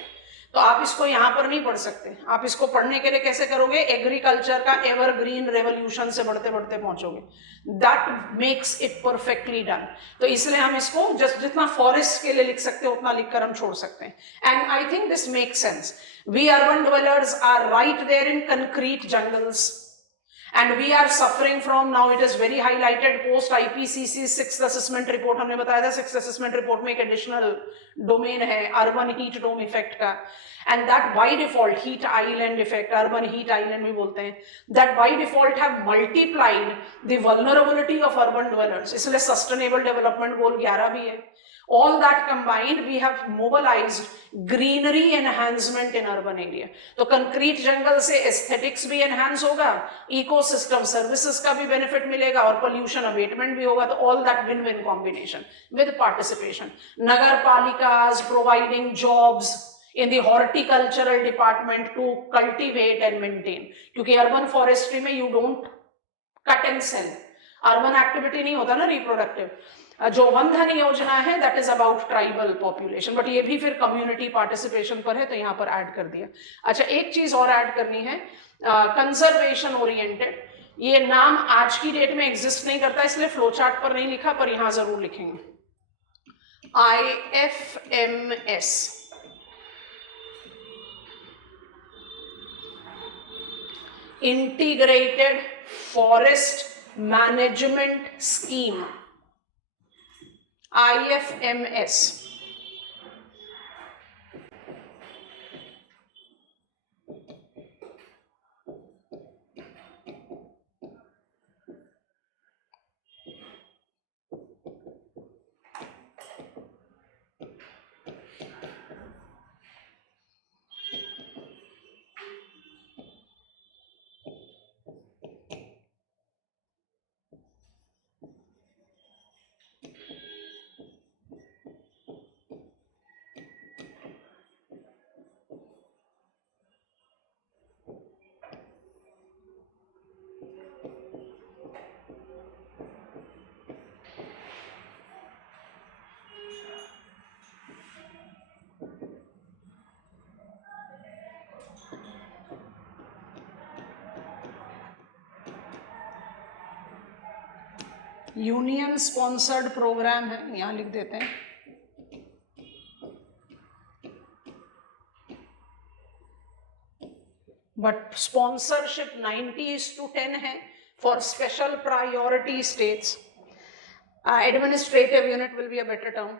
तो आप इसको यहां पर नहीं पढ़ सकते। आप इसको पढ़ने के लिए कैसे करोगे? एग्रीकल्चर का एवरग्रीन रेवोल्यूशन से बढ़ते बढ़ते पहुंचोगे। That makes it perfectly done. तो इसलिए हम इसको जितना फॉरेस्ट के लिए लिख सकते हैं उतना लिखकर हम छोड़ सकते हैं। And I think this makes sense. We urban dwellers are right there in concrete jungles, and we are suffering from, now it is very highlighted post IPCC 6th assessment report। हमने बताया था 6th assessment report में एक additional domain है urban heat dome effect का, and that by default heat island effect, urban heat island भी बोलते हैं, that by default have multiplied the vulnerability of urban dwellers। इसलिए sustainable development goal 11 भी है। All that combined, we have mobilized greenery enhancement in urban area। तो concrete जंगल से aesthetics भी enhance होगा, इकोसिस्टम सर्विसेज का भी बेनिफिट मिलेगा और पोल्यूशन अबेटमेंट भी होगा। तो all that win win combination with participation. नगर पालिकाज providing jobs in the horticultural department to cultivate and maintain, क्योंकि अर्बन फॉरेस्ट्री में you don't cut and sell, urban activity नहीं होता ना रिप्रोडक्टिव। जो वन धन योजना है that is about tribal population, but ये भी फिर कम्युनिटी पार्टिसिपेशन पर है तो यहाँ पर ऐड कर दिया। अच्छा, एक चीज और ऐड करनी है, कंजर्वेशन ओरिएंटेड। ये नाम आज की डेट में एग्जिस्ट नहीं करता, इसलिए फ्लो चार्ट पर नहीं लिखा, पर यहां जरूर लिखेंगे। IFMS, integrated forest management scheme, IFMS। Union sponsored programme है, यहां लिख देते हैं। बट स्पॉन्सरशिप 90:10 है for special priority states. Administrative unit will be a better term,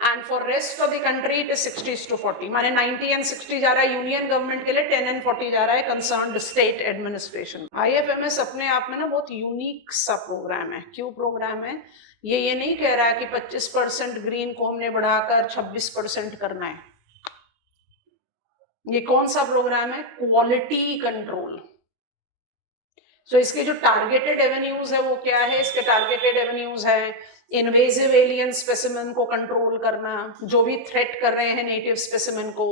and for rest of the country it is 60:40। माने 90 and 60 जा रहा है यूनियन गवर्नमेंट के लिए, 10 and 40 जा रहा है कंसर्न्ड स्टेट एडमिनिस्ट्रेशन। IFMS अपने आप में ना बहुत यूनिक सा प्रोग्राम है। क्यों प्रोग्राम है? ये नहीं कह रहा है कि 25% ग्रीन को हमने बढ़ाकर 26% करना है। ये कौन सा प्रोग्राम है? Quality control. सो इसके जो टारगेटेड एवेन्यूज है वो क्या है, इसके टारगेटेड एवेन्यूज है इन्वेजिव एलियन स्पेसिमेन को कंट्रोल करना, जो भी थ्रेट कर रहे हैं नेटिव स्पेसिमेन को,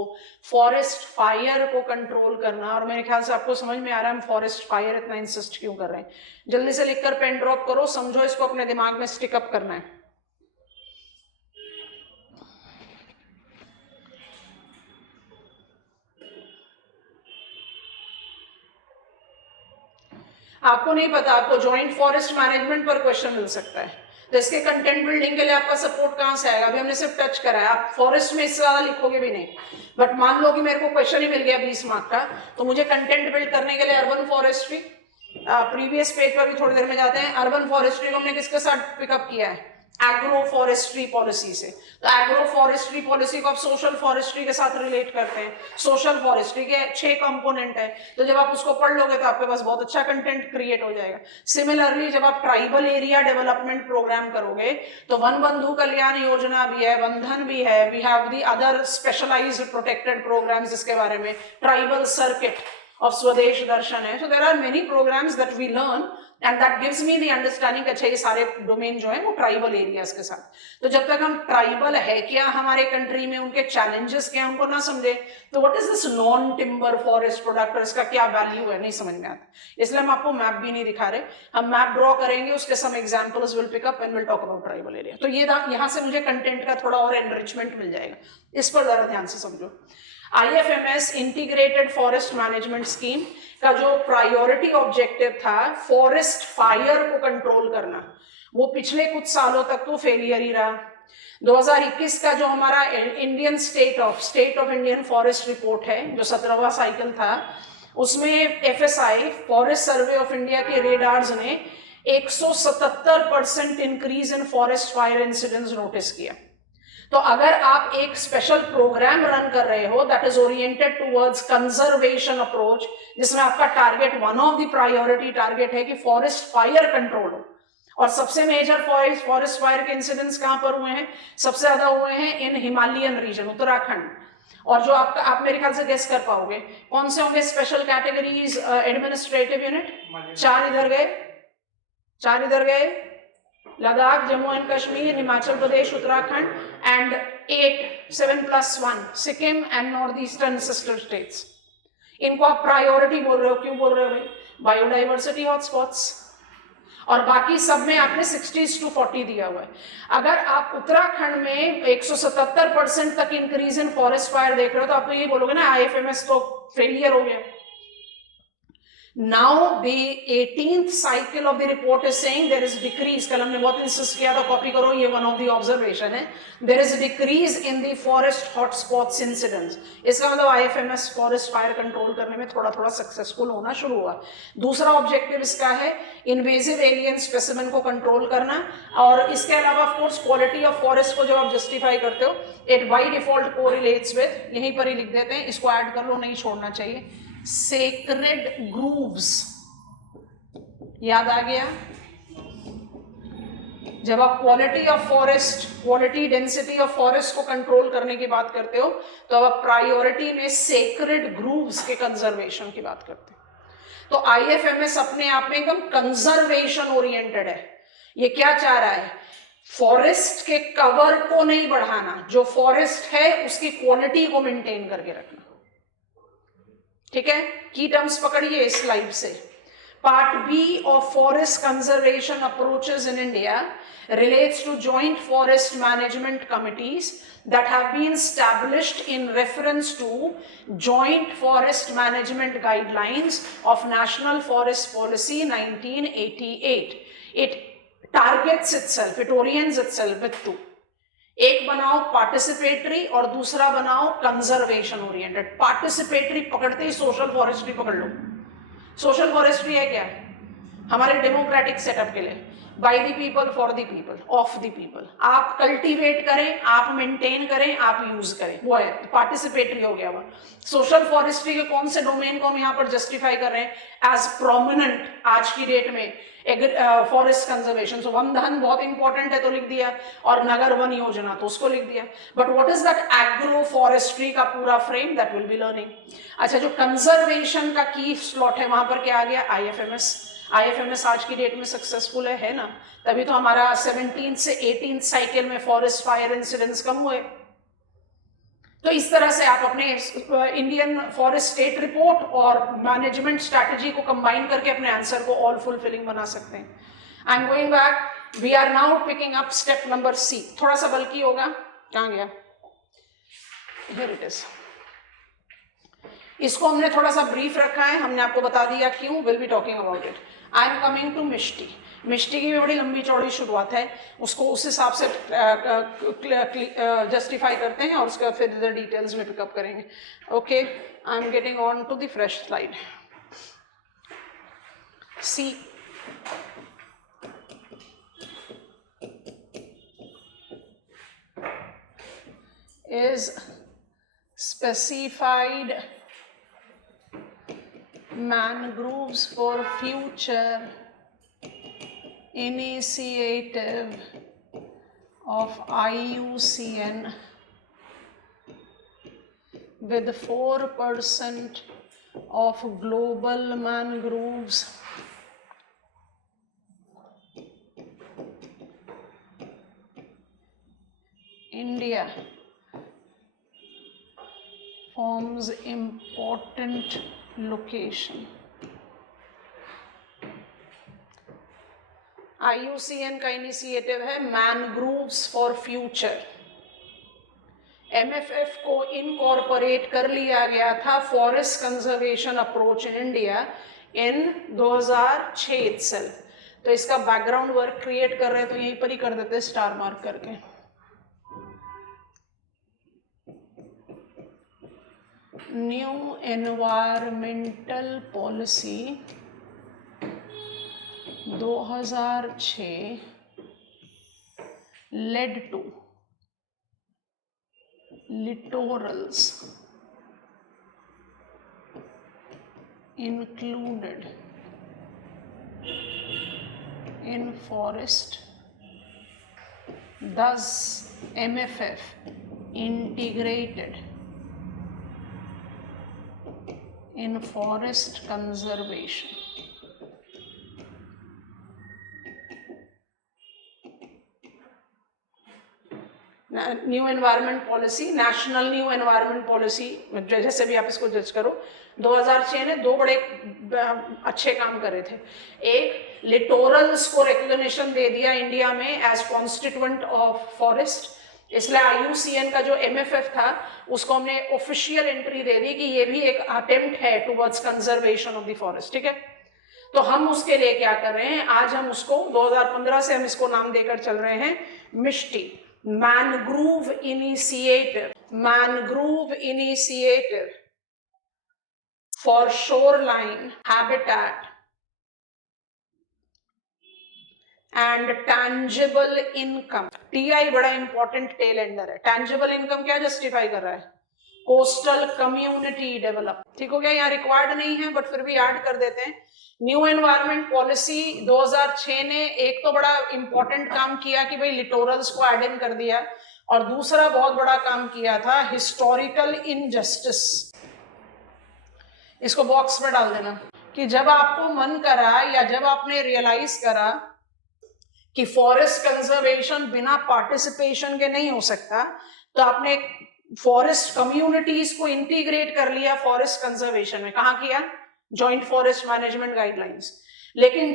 फॉरेस्ट फायर को कंट्रोल करना। और मेरे ख्याल से आपको समझ में आ रहा है हम फॉरेस्ट फायर इतना इंसिस्ट क्यों कर रहे हैं। जल्दी से लिखकर पेन ड्रॉप करो, समझो, इसको अपने दिमाग में स्टिक अप करना है। आपको नहीं पता, आपको जॉइंट फॉरेस्ट मैनेजमेंट पर क्वेश्चन मिल सकता है, तो इसके कंटेंट बिल्डिंग के लिए आपका सपोर्ट कहां से आएगा? अभी हमने सिर्फ टच करा है, आप फॉरेस्ट में इससे ज्यादा लिखोगे भी नहीं। बट मान लो कि मेरे को क्वेश्चन ही मिल गया 20 मार्क का, तो मुझे कंटेंट बिल्ड करने के लिए अर्बन फॉरेस्ट्री, प्रीवियस पेज पर भी थोड़ी देर में जाते हैं, अर्बन फॉरेस्ट्री को हमने किसके साथ पिकअप किया है? एग्रो फॉरेस्ट्री पॉलिसी से। तो एग्रो फॉरेस्ट्री पॉलिसी को आप सोशल फॉरेस्ट्री के साथ रिलेट करते हैं। सोशल फॉरेस्ट्री के 6 कंपोनेंट है, तो जब आप उसको पढ़ लोगे तो आपके पास बहुत अच्छा कंटेंट क्रिएट हो जाएगा। सिमिलरली जब आप ट्राइबल एरिया डेवलपमेंट प्रोग्राम करोगे तो वन बंधु कल्याण योजना भी है, वंधन भी है, we have the other specialised protected programmes जिसके बारे में, tribal circuit of Swadesh Darshan है। So there are many programmes that we learn and that gives me the understanding, अच्छा ये सारे डोमेन जो है वो ट्राइबल एरियाज के साथ। तो जब तक हम ट्राइबल है क्या हमारे कंट्री में, उनके चैलेंजेस क्या उनको ना समझे, तो what is this non timber forest product, इसका क्या वैल्यू है, नहीं समझ में आता। इसलिए हम आपको मैप भी नहीं दिखा रहे, हम मैप ड्रॉ करेंगे, उसके some examples will pick up and will talk about tribal area. तो ये यहाँ से मुझे कंटेंट का थोड़ा और एनरिचमेंट मिल जाएगा, इस पर जरा ध्यान से समझो। IFMS integrated forest management scheme का जो प्रायोरिटी ऑब्जेक्टिव था फॉरेस्ट फायर को कंट्रोल करना, वो पिछले कुछ सालों तक तो फेलियर ही रहा। 2021 का जो हमारा Indian state of Indian forest report है, जो 17वां साइकिल था, उसमें FSI forest survey of India के रेडार्स ने 177% increase in forest fire incidents notice किया। तो अगर आप एक स्पेशल प्रोग्राम रन कर रहे हो that is oriented towards conservation approach, जिसमें आपका target, one of the priority target है कि फॉरेस्ट फायर कंट्रोल हो, और सबसे मेजर फॉरेस्ट फायर के इंसिडेंट्स कहां पर हुए हैं? सबसे ज्यादा हुए हैं इन हिमालयन रीजन, उत्तराखंड। और जो आप मेरे ख्याल से गेस कर पाओगे कौन से होंगे स्पेशल कैटेगरीज एडमिनिस्ट्रेटिव यूनिट? 4 इधर गए, Ladakh, Jammu and Kashmir, Himachal Pradesh, Uttarakhand, and 7+1 Sikkim and north eastern sister states. इनको आप प्रायोरिटी बोल रहे हो, क्यों बोल रहे हो भाई? बायोडाइवर्सिटी हॉटस्पॉट्स, और बाकी सब में आपने 60:40 दिया हुआ है। अगर आप उत्तराखंड में 177% तक इंक्रीज इन फॉरेस्ट फायर देख रहे हो तो आप तो यही बोलोगे ना IFMS तो फेलियर हो गया। Now the 18th cycle of the report is saying there is decrease, कल हमने बहुत इंसिस्ट किया था, कॉपी करो, ये one of the observation है, there is a decrease in the forest hotspots incidents। इसका मतलब IFMS फॉरेस्ट फायर कंट्रोल करने में थोड़ा थोड़ा सक्सेसफुल होना शुरू हुआ। दूसरा ऑब्जेक्टिव इसका है इन्वेजिव एलियन स्पेसिमेन को कंट्रोल करना, और इसके अलावा of course quality of forest को जब आप जस्टिफाई करते हो it by default correlates with, यहीं पर ही लिख देते हैं, इसको ऐड कर लो, नहीं छोड़ना चाहिए, सेक्रेड ग्रूव्स। याद आ गया? जब आप quality of forest, quality density of forest को कंट्रोल करने की बात करते हो तो अब आप प्रायोरिटी में सेक्रेड ग्रूव्स के कंजर्वेशन की बात करते हो। तो IFMS अपने आप में एकदम कंजर्वेशन ओरिएंटेड है। ये क्या चाह रहा है? फॉरेस्ट के कवर को नहीं बढ़ाना, जो फॉरेस्ट है उसकी क्वालिटी को मेंटेन करके रखना। ठीक है, की टर्म्स पकड़िए इस स्लाइड से। Part B of forest conservation approaches in India relates to joint forest management committees that have been established in reference to joint forest management guidelines of National Forest Policy 1988. It targets itself, it orients itself with two. एक बनाओ participatory और दूसरा बनाओ conservation oriented. Participatory पकड़ते ही social forestry पकड़ लो। Social forestry है क्या? हमारे डेमोक्रेटिक सेटअप के लिए, by the people, for the people, of the people. आप कल्टीवेट करें, आप मेंटेन करें, आप यूज करें, वो है पार्टिसिपेटरी हो गया। सोशल फॉरेस्ट्री के कौन से डोमेन को हम यहाँ पर जस्टिफाई कर रहे हैं एज प्रोमिनेंट आज की डेट में? Forest conservation. सो वन धन बहुत इंपॉर्टेंट है तो लिख दिया, और नगर वन योजना तो उसको लिख दिया। But what is that agro forestry का पूरा frame, that will be learning. अच्छा, जो कंजर्वेशन का की स्लॉट है वहां पर क्या आ गया? IFMS। IFMS आज की डेट में सक्सेसफुल है ना, तभी तो हमारा 17th से 18th साइकिल में फॉरेस्ट फायर इंसिडेंट्स कम हुए। तो इस तरह से आप अपने इंडियन फॉरेस्ट स्टेट रिपोर्ट और मैनेजमेंट स्ट्रैटेजी को कंबाइन करके अपने आंसर को ऑल फुलफिलिंग बना सकते हैं। I am going back, we are now picking up step number C। थोड़ा सा बल्कि होगा, कहाँ गया, हियर इट इज। इसको हमने थोड़ा सा ब्रीफ रखा है, हमने आपको बता दिया क्यों, will be talking about it. I am coming to MISHTI. MISHTI की भी बड़ी लंबी चौड़ी शुरुआत है, उसको उस हिसाब से जस्टिफाई करते हैं और उसका फिर डिटेल्स में पिकअप करेंगे। Okay, I am getting on to the fresh slide. C, is specified mangroves for future initiative of IUCN with 4% of global mangroves India forms important location। IUCN का इनिशिएटिव है mangroves for future. MFF को incorporate कर लिया गया था forest conservation approach in India in 2006 itself. तो इसका background work create कर रहे हैं तो यहीं पर ही कर देते स्टार मार्क करके। New environmental policy 2006 led to littorals included in forest, thus MFF integrated in forest conservation। New environment policy, national new environment policy, जैसे भी आप इसको जज करो, 2006 ने दो बड़े अच्छे काम करे थे। एक, लिटोरल्स को रिकॉग्निशन दे दिया इंडिया में एज कॉन्स्टिट्यूएंट ऑफ फॉरेस्ट, इसलिए IUCN का जो MFF था उसको हमने ऑफिशियल एंट्री दे दी कि ये भी एक अटेम्प्ट है towards conservation of the forest. ठीक है, तो हम उसके लिए क्या कर रहे हैं, आज हम उसको 2015 से हम इसको नाम देकर चल रहे हैं MISHTI, mangrove initiative. Mangrove initiative for shoreline habitat and tangible income. TI बड़ा इंपॉर्टेंट टेल एंडर है। टैंजिबल इनकम क्या जस्टिफाई कर रहा है, कोस्टल कम्युनिटी डेवलप। ठीक हो गया, यहाँ रिक्वायर्ड नहीं है बट फिर भी ऐड कर देते हैं। न्यू एनवायरमेंट पॉलिसी 2006 ने एक तो बड़ा इंपॉर्टेंट काम किया कि भाई लिटोरल्स को ऐड इन कर दिया, और दूसरा बहुत बड़ा काम किया था हिस्टोरिकल इनजस्टिस। इसको बॉक्स में डाल देना कि जब आपको मन करा या जब आपने रियलाइज करा कि फॉरेस्ट कंजर्वेशन बिना पार्टिसिपेशन के नहीं हो सकता, तो आपने फॉरेस्ट कम्युनिटीज को इंटीग्रेट कर लिया फॉरेस्ट कंजर्वेशन में। कहाँ किया, जॉइंट फॉरेस्ट मैनेजमेंट गाइडलाइंस। लेकिन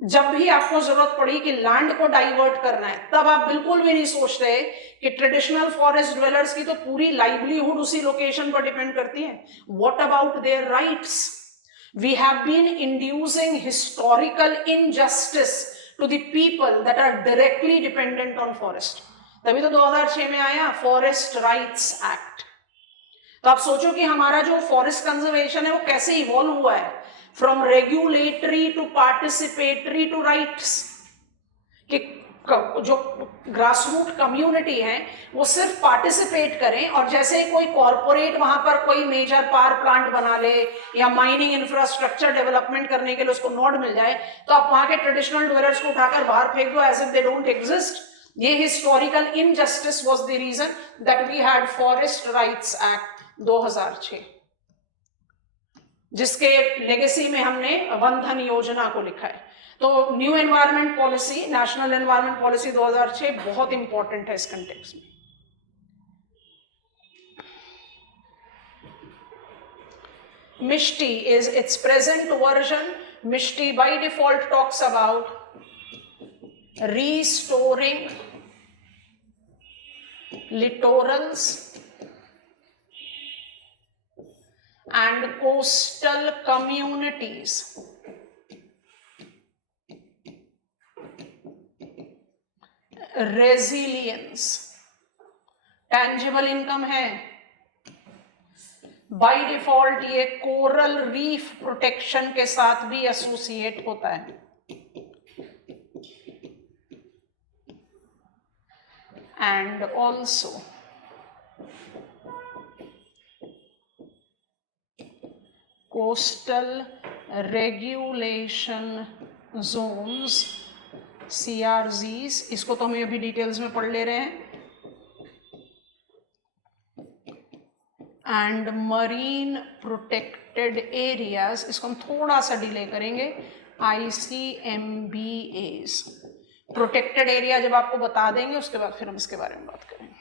जब भी आपको जरूरत पड़ी कि लैंड को डाइवर्ट करना है, तब आप बिल्कुल भी नहीं सोच रहे कि ट्रेडिशनल फॉरेस्ट ड्वेलर्स की तो पूरी लाइवलीहुड उसी लोकेशन पर डिपेंड करती है। What about their rights? We have been inducing historical injustice to the people that are directly dependent on forest. तभी तो 2006 में आया फॉरेस्ट राइट्स एक्ट। तो आप सोचो कि हमारा जो फॉरेस्ट कंजर्वेशन है वो कैसे इवॉल्व हुआ है, from regulatory to participatory to rights. कि जो ग्रासरूट कम्युनिटी है वो सिर्फ पार्टिसिपेट करें, और जैसे ही कोई कॉर्पोरेट वहां पर कोई मेजर पावर प्लांट बना ले या माइनिंग इंफ्रास्ट्रक्चर डेवलपमेंट करने के लिए उसको नोड मिल जाए, तो आप वहां के ट्रेडिशनल ड्वेलर्स को उठाकर बाहर फेंक दो as if they don't exist. ये historical injustice was the reason that we had forest rights act 2006। जिसके लेगेसी में हमने वन धन योजना को लिखा है। तो new environment policy, national environment policy 2006 बहुत इंपॉर्टेंट है इस कंटेक्स्ट में। MISTI is its present version. MISTI by default talks about restoring littorals and coastal communities. Resilience, tangible income है। बाय डिफॉल्ट ये कोरल रीफ प्रोटेक्शन के साथ भी associate होता है। And also coastal regulation zones, CRZs, इसको तो हम अभी डिटेल्स में पढ़ ले रहे हैं। एंड मरीन प्रोटेक्टेड एरियाज, इसको हम थोड़ा सा डिले करेंगे, ICMBAs। प्रोटेक्टेड एरिया जब आपको बता देंगे उसके बाद फिर हम इसके बारे में बात करेंगे।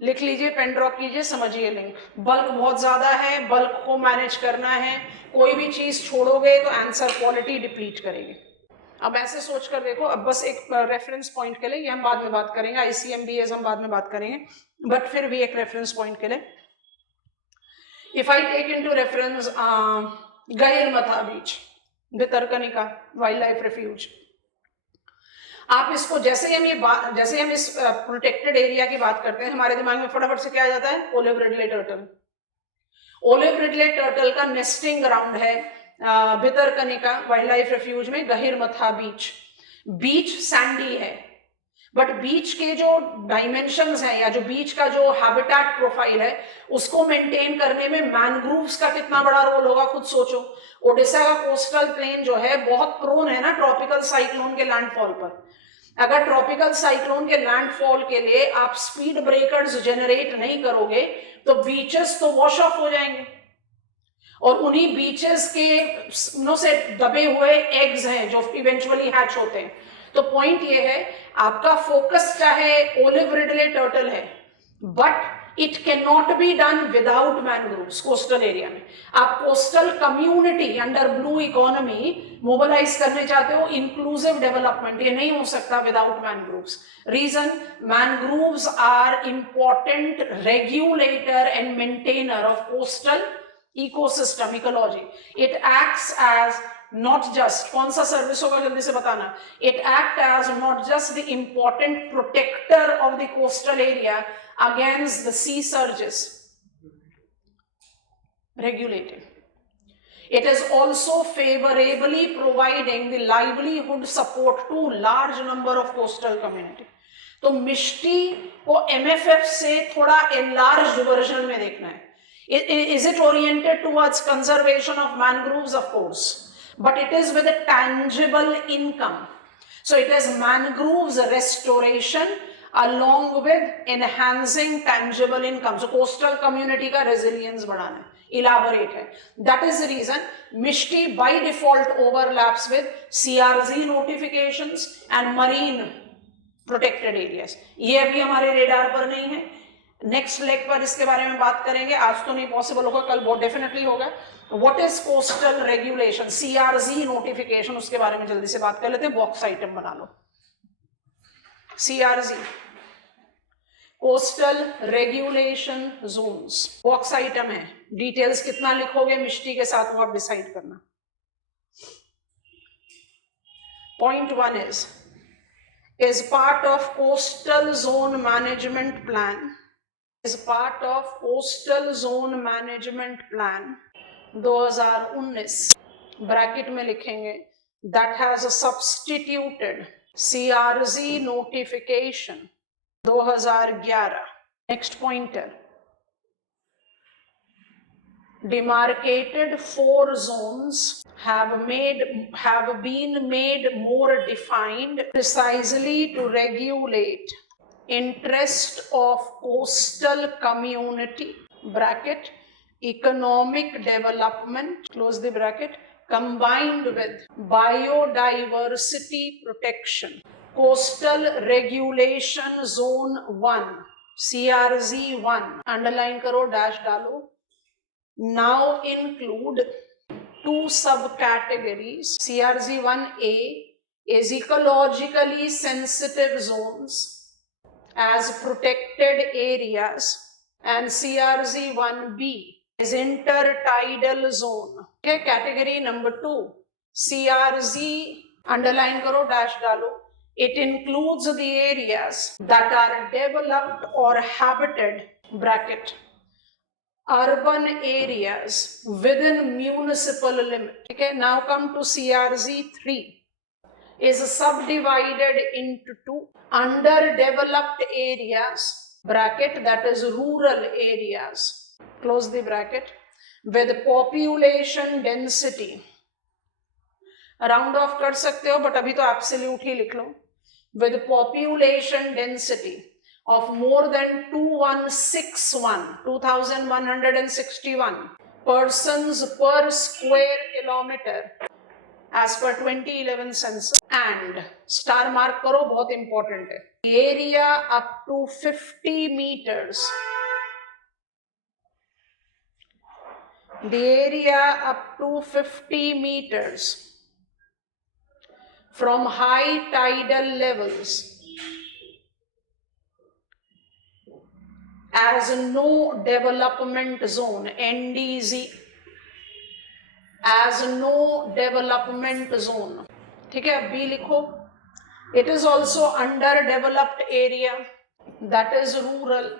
लिख लीजिए, पेन ड्रॉप कीजिए, समझिए लिंक। बल्क बहुत ज्यादा है, बल्क को मैनेज करना है, कोई भी चीज छोड़ोगे तो आंसर क्वालिटी डिप्लीट करेगी। अब ऐसे सोच कर देखो, अब बस एक रेफरेंस पॉइंट के लिए, ये हम बाद में बात करेंगे, ICMBAs हम बाद में बात करेंगे, बट फिर भी एक रेफरेंस पॉइंट के लिए, if I take into reference Gahirmatha beach, Bhitarkanika wildlife refuge, आप इसको जैसे हम इस प्रोटेक्टेड एरिया की बात करते हैं, हमारे दिमाग में फटाफट से क्या आ जाता है? Olive ridley turtle. Olive ridley turtle का नेस्टिंग ग्राउंड है भितरकनिका वाइल्ड लाइफ रेफ्यूज में गहिरमथा बीच। बीच सैंडी है, बट बीच के जो डायमेंशंस हैं या जो बीच का जो हैबिटेट प्रोफाइल है उसको मेंटेन करने में मैनग्रूव्स का कितना बड़ा रोल होगा, खुद सोचो। ओडिशा का कोस्टल प्लेन जो है बहुत प्रोन है ना ट्रॉपिकल साइक्लोन के लैंडफॉल पर। अगर ट्रॉपिकल साइक्लोन के लैंडफॉल के लिए आप स्पीड ब्रेकर्स जनरेट नहीं करोगे तो बीचेस तो वॉश ऑफ हो जाएंगे, और उन्हीं बीचेस के से दबे हुए एग्स हैं जो इवेंचुअली हैच होते हैं। तो पॉइंट ये है, आपका फोकस चाहे ओलिव रिडले टर्टल है, but it can not be done without mangroves. Coastal area में आप coastal community under blue economy mobilise करने चाहते हो, इंक्लूसिव डेवलपमेंट, ये नहीं हो सकता without mangroves. Reason, mangroves are important regulator and maintainer of coastal ecosystem ecology. It acts as not just, कौन सा सर्विस होगा जल्दी से बताना, it acts as not just the important protector of the coastal area against the sea surges, regulated. It is also favorably providing the livelihood support to large number of coastal community. तो मिष्टी को MFF से थोड़ा enlarged version में देखना है। Is it oriented towards conservation of mangroves? Of course, but it is with a tangible income. So it is mangroves restoration along with enhancing tangible income. So coastal community का resilience बढ़ाना है, elaborate है। That is the reason MISTI by default overlaps with CRZ notifications and marine protected areas. ये अभी हमारे radar पर नहीं है, नेक्स्ट लेग पर इसके बारे में बात करेंगे। आज तो नहीं पॉसिबल होगा, कल बहुत डेफिनेटली होगा। What is coastal regulation, CRZ notification, उसके बारे में जल्दी से बात कर लेते हैं। बॉक्स आइटम बना लो, CRZ coastal regulation zones box item है। डिटेल्स कितना लिखोगे मिष्टी के साथ वो आप डिसाइड करना। Point 1 is part of coastal zone management plan, is part of coastal zone management plan 2019 bracket में लिखेंगे, that has substituted CRZ notification 2011. next pointer, demarcated 4 zones have been made more defined precisely to regulate interest of coastal community bracket economic development close the bracket combined with biodiversity protection coastal regulation zone 1 CRZ1 underline करो dash डालो now include two subcategories CRZ1A is ecologically sensitive zones as protected areas and CRZ1B is intertidal zone. Okay, category number 2 CRZ underline karo dash dalo. It includes the areas that are developed or habited bracket urban areas within municipal limit. Okay, now come to CRZ3 is subdivided into two underdeveloped areas bracket that is rural areas close the bracket with population density round of कर सकते हो but अभी तो absolute ही लिख लो with population density of more than 2161 persons per square kilometer as per 2011 census and star mark करो बहुत important है area up to 50 meters the area up to 50 meters from high tidal levels as no development zone NDZ as no development zone ठीक है अब B लिखो it is also underdeveloped area that is rural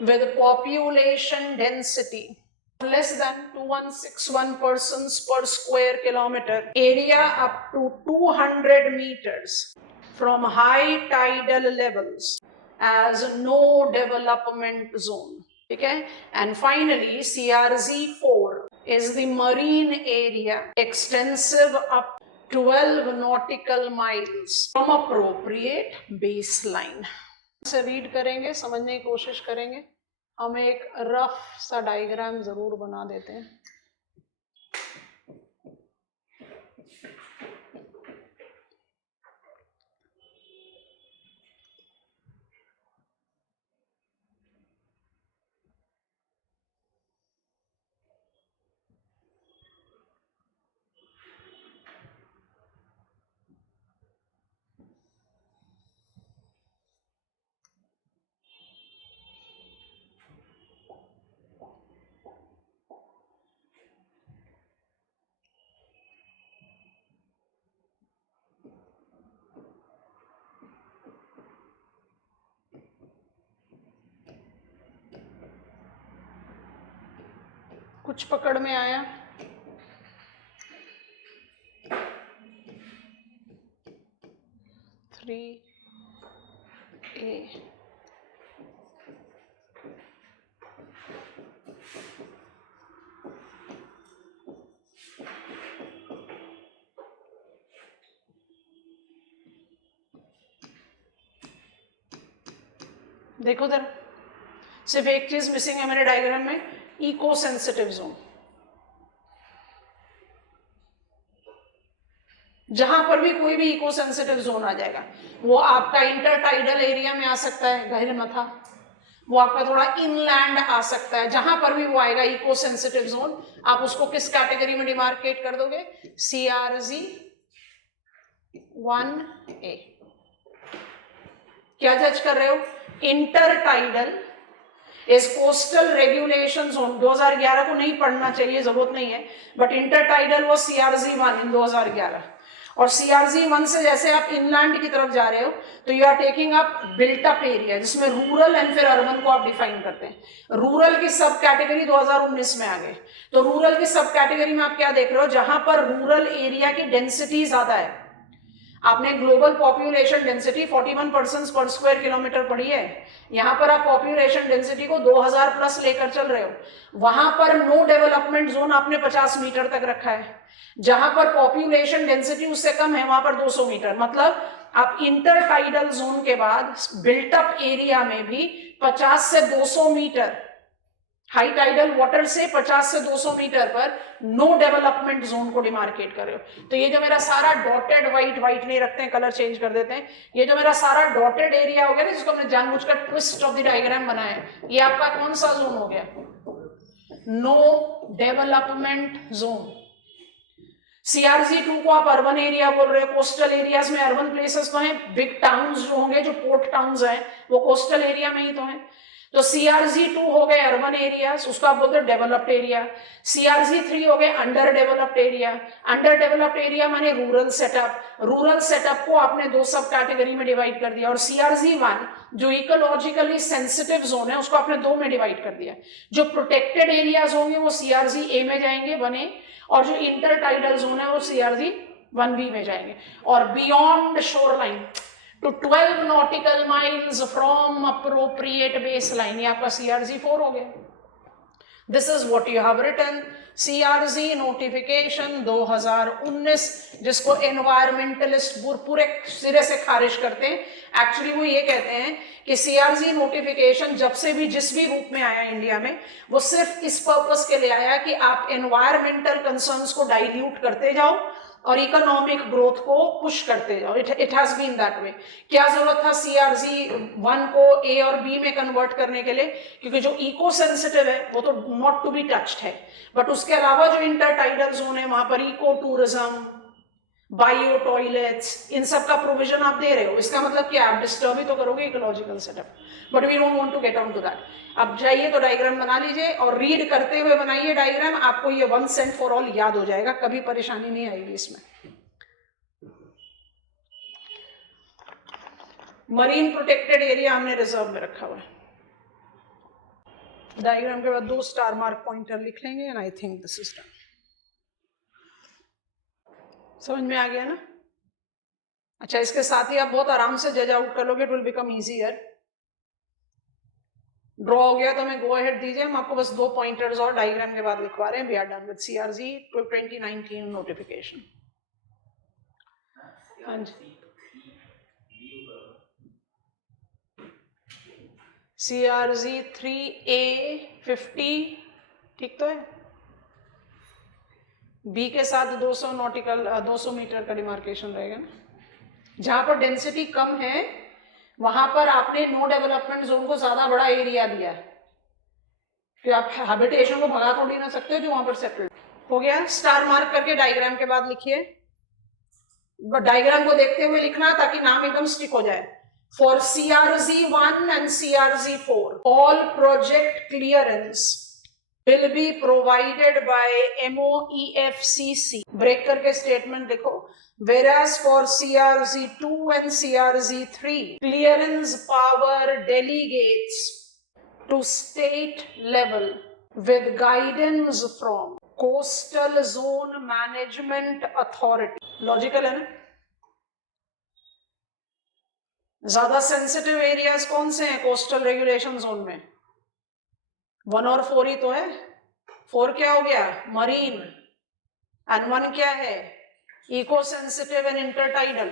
with population density less than 2161 persons per square kilometer area up to 200 meters from high tidal levels as no development zone okay and finally CRZ4 is the marine area extensive up 12 nautical miles from appropriate baseline से read करेंगे समझने की कोशिश करेंगे हम एक rough सा diagram जरूर बना देते हैं कुछ पकड़ में आया थ्री ए देखो जरा सिर्फ एक चीज मिसिंग है मेरे डायग्राम में इको सेंसिटिव जोन जहां पर भी कोई भी इको सेंसिटिव जोन आ जाएगा वो आपका इंटरटाइडल एरिया में आ सकता है गहरे मथा वो आपका थोड़ा इनलैंड आ सकता है जहां पर भी वो आएगा इको सेंसिटिव जोन आप उसको किस कैटेगरी में डिमार्केट कर दोगे CRZ1A क्या जज कर रहे हो इंटरटाइडल इस कोस्टल रेगुलेशन जोन 2011 को नहीं पढ़ना चाहिए जरूरत नहीं है बट इंटरटाइडल वो CRZ1 इन 2011 और CRZ1 से जैसे आप इनलैंड की तरफ जा रहे हो तो you are taking up built up area जिसमें रूरल एंड फिर अर्बन को आप डिफाइन करते हैं रूरल की सब कैटेगरी 2019 में आ गए तो रूरल की सब कैटेगरी में आप क्या देख रहे हो जहां पर रूरल एरिया की डेंसिटी ज्यादा है आपने ग्लोबल पॉपुलेशन डेंसिटी 41 पर्सन्स पर स्क्वायर किलोमीटर पढ़ी है यहां पर आप पॉपुलेशन डेंसिटी को 2000 प्लस लेकर चल रहे हो वहां पर नो डेवलपमेंट जोन आपने 50 मीटर तक रखा है जहां पर पॉपुलेशन डेंसिटी उससे कम है वहां पर 200 मीटर मतलब आप इंटर टाइडल जोन के बाद बिल्ट अप एरिया में भी 50 से 200 मीटर, हाई टाइडल वाटर से 50 से 200 मीटर पर नो डेवलपमेंट जोन को डिमार्केट कर रहे हो। तो ये जो मेरा सारा डॉटेड व्हाइट नहीं रखते हैं, कलर चेंज कर देते हैं, ये जो मेरा सारा डॉटेड एरिया हो गया ना, जिसको हमने जानबूझकर ट्विस्ट ऑफ द डायग्राम बनाया है, ये आपका कौन सा जोन हो गया? No development zone. CRZ2 को आप अर्बन एरिया बोल रहे हो, कोस्टल एरियाज में अर्बन प्लेसेस तो हैं, बिग टाउन्स जो होंगे, जो पोर्ट टाउन्स हैं, वो कोस्टल एरिया में ही तो हैं। तो CRZ2 हो गए अर्बन एरियाज, उसको आप बोलते हो डेवलप्ड एरिया। CRZ3 हो गए under developed area. Under developed area माने रूरल सेटअप। रूरल सेटअप को आपने दो सब कैटेगरी में डिवाइड कर दिया। और CRZ1 जो इकोलॉजिकली सेंसिटिव जोन है, उसको आपने दो में डिवाइड कर दिया। जो प्रोटेक्टेड एरियाज होंगे वो CRZ-A में जाएंगे 1A, और जो इंटर टाइडल जोन है वो CRZ-1B में जाएंगे। और beyond shore line to 12 nautical miles from appropriate baseline, ये आपका CRZ4 हो गया। This is what you have written, CRZ notification 2019, जिसको एनवायरमेंटलिस्ट पूरे सिरे से खारिज करते हैं। एक्चुअली वो ये कहते हैं कि CRZ नोटिफिकेशन जब से भी जिस भी रूप में आया इंडिया में, वो सिर्फ इस पर्पस के लिए आया कि आप एनवायरमेंटल कंसर्न्स को डाइल्यूट करते जाओ और इकोनॉमिक ग्रोथ को पुश करते जाओ। It has been that way. क्या जरूरत था CRZ1 को A और B में कन्वर्ट करने के लिए? क्योंकि जो इको सेंसिटिव है वो तो नॉट टू बी टच्ड है, बट उसके अलावा जो इंटर टाइडल जोन है वहां पर इको टूरिज्म, बायो टॉयलेट्स, इन सब का प्रोविजन आप दे रहे हो। इसका मतलब क्या, आप डिस्टर्ब ही तो करोगे ecological setup, but we don't want to get on to that. अब जाइए तो डायग्राम बना लीजिए और रीड करते हुए बनाइए डायग्राम, आपको ये वंस एंड फॉर ऑल याद हो जाएगा, कभी परेशानी नहीं आएगी इसमें। मरीन प्रोटेक्टेड एरिया हमने रिजर्व में रखा हुआ है। डायग्राम के बाद 2 स्टार मार्क पॉइंटर लिख लेंगे and I think this is done. समझ में आ गया ना? अच्छा, इसके साथ ही आप बहुत आराम से जज आउट कर लोगे, it will become easier. Draw हो गया तो हमें गो अहेड दीजिए, हम आपको बस 2 पॉइंटर्स और डायग्राम के बाद लिखवा रहे हैं। We are done with CRZ 2019 notification. हाँ जी, CRZ 3A 50 ठीक तो है। B के साथ 200 नॉटिकल 200 मीटर का डिमार्केशन रहेगा ना। जहां पर डेंसिटी कम है वहां पर आपने नो डेवलपमेंट जोन को ज्यादा बड़ा एरिया दिया है, कि आप हैबिटेशन को भगा थोड़ी ना सकते हो जो वहां पर सेटल्ड हो गया। स्टार मार्क करके डायग्राम के बाद लिखिए, डायग्राम को देखते हुए लिखना ताकि नाम एकदम स्टिक हो जाए। For CRZ1 and CRZ4, all project clearance will be provided by MOEFCC. Break करके स्टेटमेंट लिखो। Whereas for CRZ2 and CRZ3, clearance power delegates to state level with guidance from Coastal Zone Management Authority. Logical है ना? ज्यादा sensitive areas कौन से हैं coastal regulation zone में? 1 और 4 ही तो है। 4 क्या हो गया? मरीन, एंड 1 क्या है? Eco sensitive and intertidal.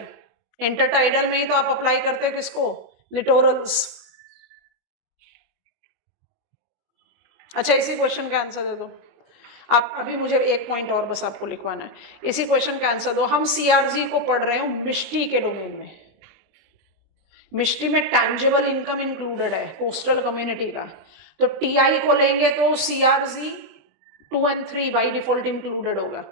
Intertidal में ही तो आप अप्लाई करते हो किसको? लिटोरल्स। अच्छा, इसी क्वेश्चन का आंसर दे दो आप। अभी मुझे एक पॉइंट और बस आपको लिखवाना है, इसी क्वेश्चन का आंसर दो। हम CRZ को पढ़ रहे हो मिष्टी के डोमेन में। मिष्टी में टैंजिबल इनकम इंक्लूडेड है कोस्टल कम्युनिटी का, तो TI को लेंगे तो CRZ 2 and 3 by default included होगा।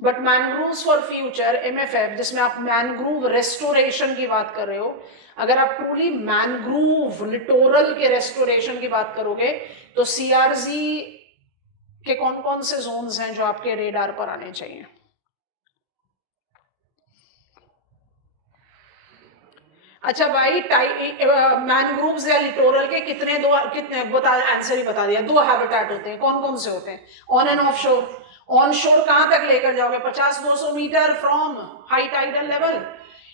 But mangroves for future MFF, जिसमें आप मैनग्रूव रेस्टोरेशन की बात कर रहे हो, अगर आप ट्रूली मैनग्रूव लिटोरल के रेस्टोरेशन की बात करोगे तो CRZ के कौन कौन से जोन्स हैं जो आपके रेडार पर आने चाहिए? अच्छा भाई, मैनग्रूव्स या लिटोरल के कितने आंसर ही बता दिया। 2 हैबिटेट होते हैं, कौन कौन से होते हैं? On and offshore. Onshore कहां तक लेकर जाओगे? 50-200 metre from high tidal level.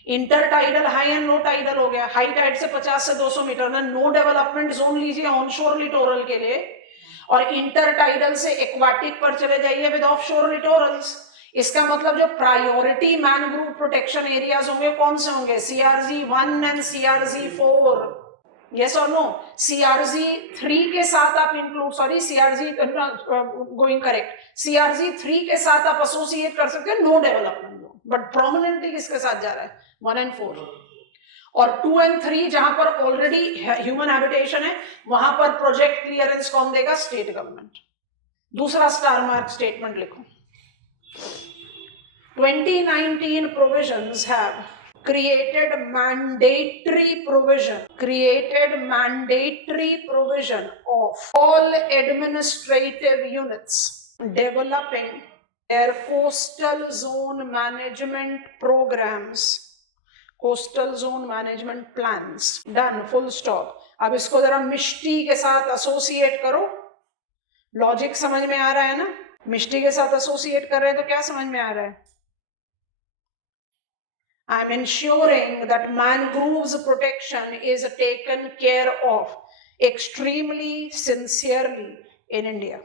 Intertidal high and low tidal हो गया। हाई टाइड से 50 से 200 मीटर ना नो डेवलपमेंट जोन लीजिए ऑन शोर लिटोरल के लिए, और इंटर टाइडल से एक्वाटिक पर चले जाइए विद ऑफ शोर लिटोरल्स। इसका मतलब जो प्रायोरिटी मैनग्रोव प्रोटेक्शन एरियाज होंगे कौन से होंगे? CRZ 1 and CRZ 4। यस और नो? CRZ 3 के साथ आप include, sorry CRZ going correct, CRZ 3 के साथ आप एसोसिएट कर सकते हैं no development zone, but prominently किसके साथ जा रहा है? 1 एंड 4। और 2 एंड 3 जहां पर ऑलरेडी ह्यूमन हैबिटेशन है वहां पर प्रोजेक्ट क्लियरेंस कौन देगा? State government. दूसरा स्टार मार्क स्टेटमेंट लिखो। 2019 provisions have created mandatory provision of all administrative units developing their coastal zone management programs, coastal zone management plans. Done, full stop. अब इसको जरा मिष्टी के साथ एसोसिएट करो। लॉजिक समझ में आ रहा है ना? मिष्टी के साथ एसोसिएट कर रहे हैं तो क्या समझ में आ रहा है? I'm ensuring that mangroves protection is taken care of extremely sincerely in India.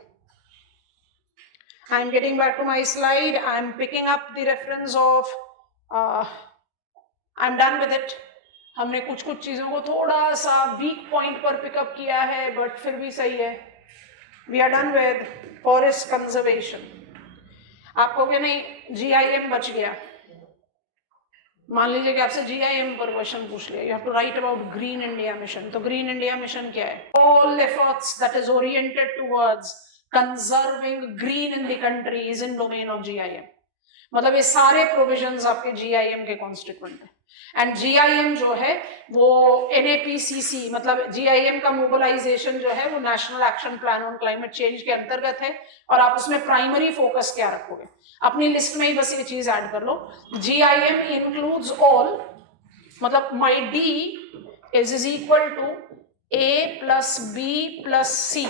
I'm getting back to my slide. I'm picking up the reference of I'm done with it. हमने कुछ चीजों को थोड़ा सा वीक पॉइंट पर pickup किया है, but फिर भी सही है। We are done with forest conservation. आपको क्या नहीं GIM बच गया। मान लीजिए कि आपसे GIM पर क्वेश्चन पूछ लिया, you have to write about green India mission. तो ग्रीन इंडिया मिशन क्या है? All efforts that is oriented towards conserving green in the country is in domain of GIM। मतलब ये सारे प्रोविजंस आपके GIM के कॉन्स्टिट्यूएंट है। एंड GIM जो है वो NAPCC मतलब GIM का मोबिलाइजेशन जो है वो national action plan on climate change के अंतर्गत है। और आप उसमें प्राइमरी फोकस क्या रखोगे? अपनी लिस्ट में ही बस ये चीज ऐड कर लो, GIM इंक्लूड्स ऑल, मतलब my D is equal to A + B + C।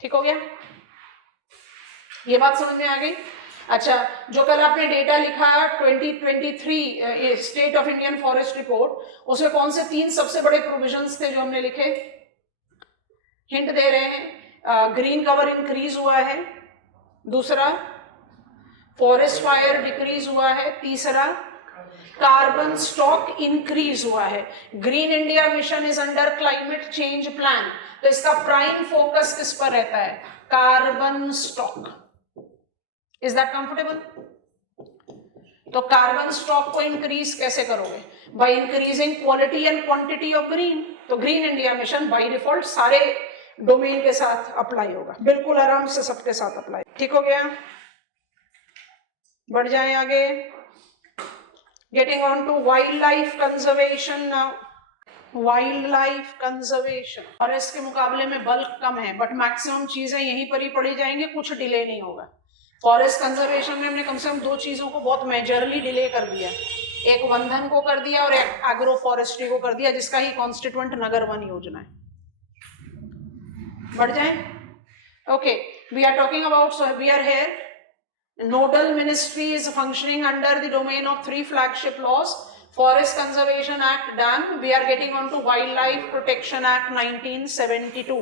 ठीक हो गया? ये बात समझ में आ गई? अच्छा, जो कल आपने डेटा लिखा 2023 state of Indian forest report, उसमें कौन से 3 सबसे बड़े प्रोविजंस थे जो हमने लिखे? हिंट दे रहे हैं, ग्रीन कवर इंक्रीज हुआ है, दूसरा फॉरेस्ट फायर डिक्रीज हुआ है, तीसरा कार्बन स्टॉक इंक्रीज हुआ है। Green India mission is under climate change plan, तो इसका प्राइम फोकस किस पर रहता है? Carbon stock. Is that comfortable? तो कार्बन स्टॉक को इंक्रीज कैसे करोगे? By increasing quality and quantity of green. तो green India mission by default सारे डोमेन के साथ अप्लाई होगा, बिल्कुल आराम से सबके साथ अप्लाई। ठीक हो गया? बढ़ जाएं आगे। Getting on to wildlife conservation now. Wildlife conservation और इसके मुकाबले में बल्क कम है, बट मैक्सिमम चीजें यहीं पर ही पड़ी जाएंगी, कुछ डिले नहीं होगा। फॉरेस्ट कंजर्वेशन में हमने कम से कम 2 चीजों को बहुत मेजरली डिले कर दिया, एक वंधन को कर दिया और एक एग्रो फॉरेस्ट्री को कर दिया, जिसका ही कॉन्स्टिट्यूएंट नगर वन योजना है। बढ़ जाए। Okay, we are talking about, so we are here, nodal ministry is functioning under the domain of 3 flagship laws. Forest Conservation Act done. We are getting on to Wildlife Protection Act 1972.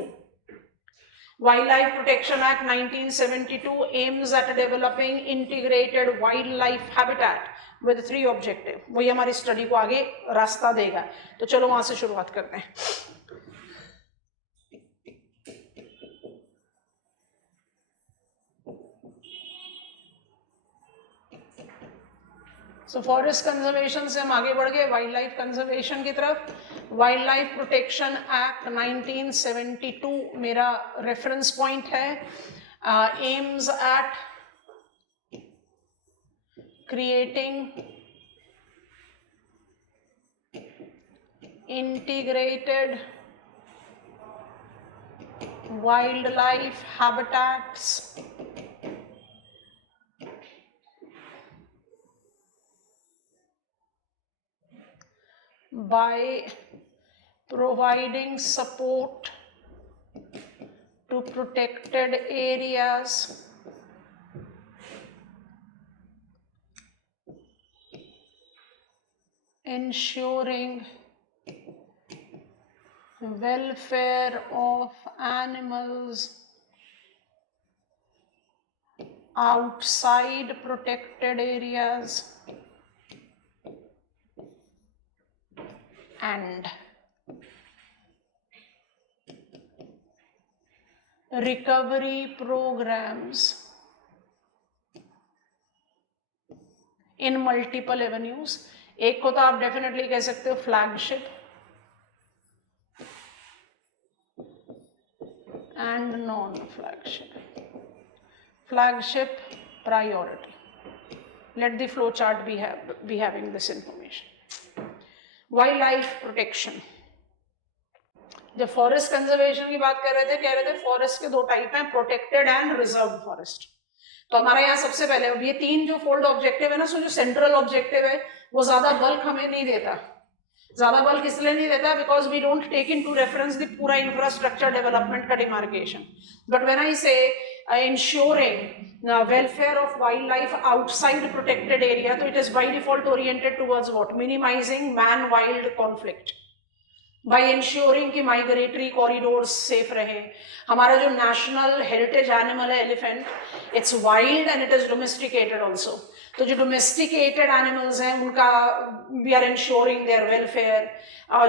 Wildlife Protection Act 1972 aims at developing integrated wildlife habitat with 3 objectives. वही हमारी study को आगे रास्ता देगा। तो चलो वहां से शुरुआत करते हैं। सो फॉरेस्ट कंजर्वेशन से हम आगे बढ़ गए वाइल्ड लाइफ कंजर्वेशन की तरफ। वाइल्ड लाइफ प्रोटेक्शन एक्ट 1972 मेरा रेफरेंस पॉइंट है। Aims at creating integrated wild life habitats by providing support to protected areas, ensuring welfare of animals outside protected areas and recovery programs in multiple avenues. एक को तो आप definitely कह सकते हो flagship and non-flagship. Flagship priority. Let the flow chart be having this information. Wildlife protection. जब forest conservation की बात कर रहे थे, कह रहे थे फॉरेस्ट के दो टाइप हैं, प्रोटेक्टेड एंड रिजर्व फॉरेस्ट. तो हमारा यहाँ सबसे पहले ये तीन जो फोल्ड ऑब्जेक्टिव है ना, सो जो सेंट्रल ऑब्जेक्टिव है वो ज्यादा बल्क हमें नहीं देता. ज्यादा बल्क इसलिए नहीं देता because we don't take into reference the पूरा इंफ्रास्ट्रक्चर डेवलपमेंट का demarcation. But when I say ensuring welfare of wildlife outside protected area, so it is by default oriented towards what? Minimizing man-wild conflict by ensuring कि migratory corridors safe रहे. हमारा जो national heritage animal है elephant, it's wild and it is domesticated also. तो जो domesticated animals हैं उनका we are ensuring their welfare.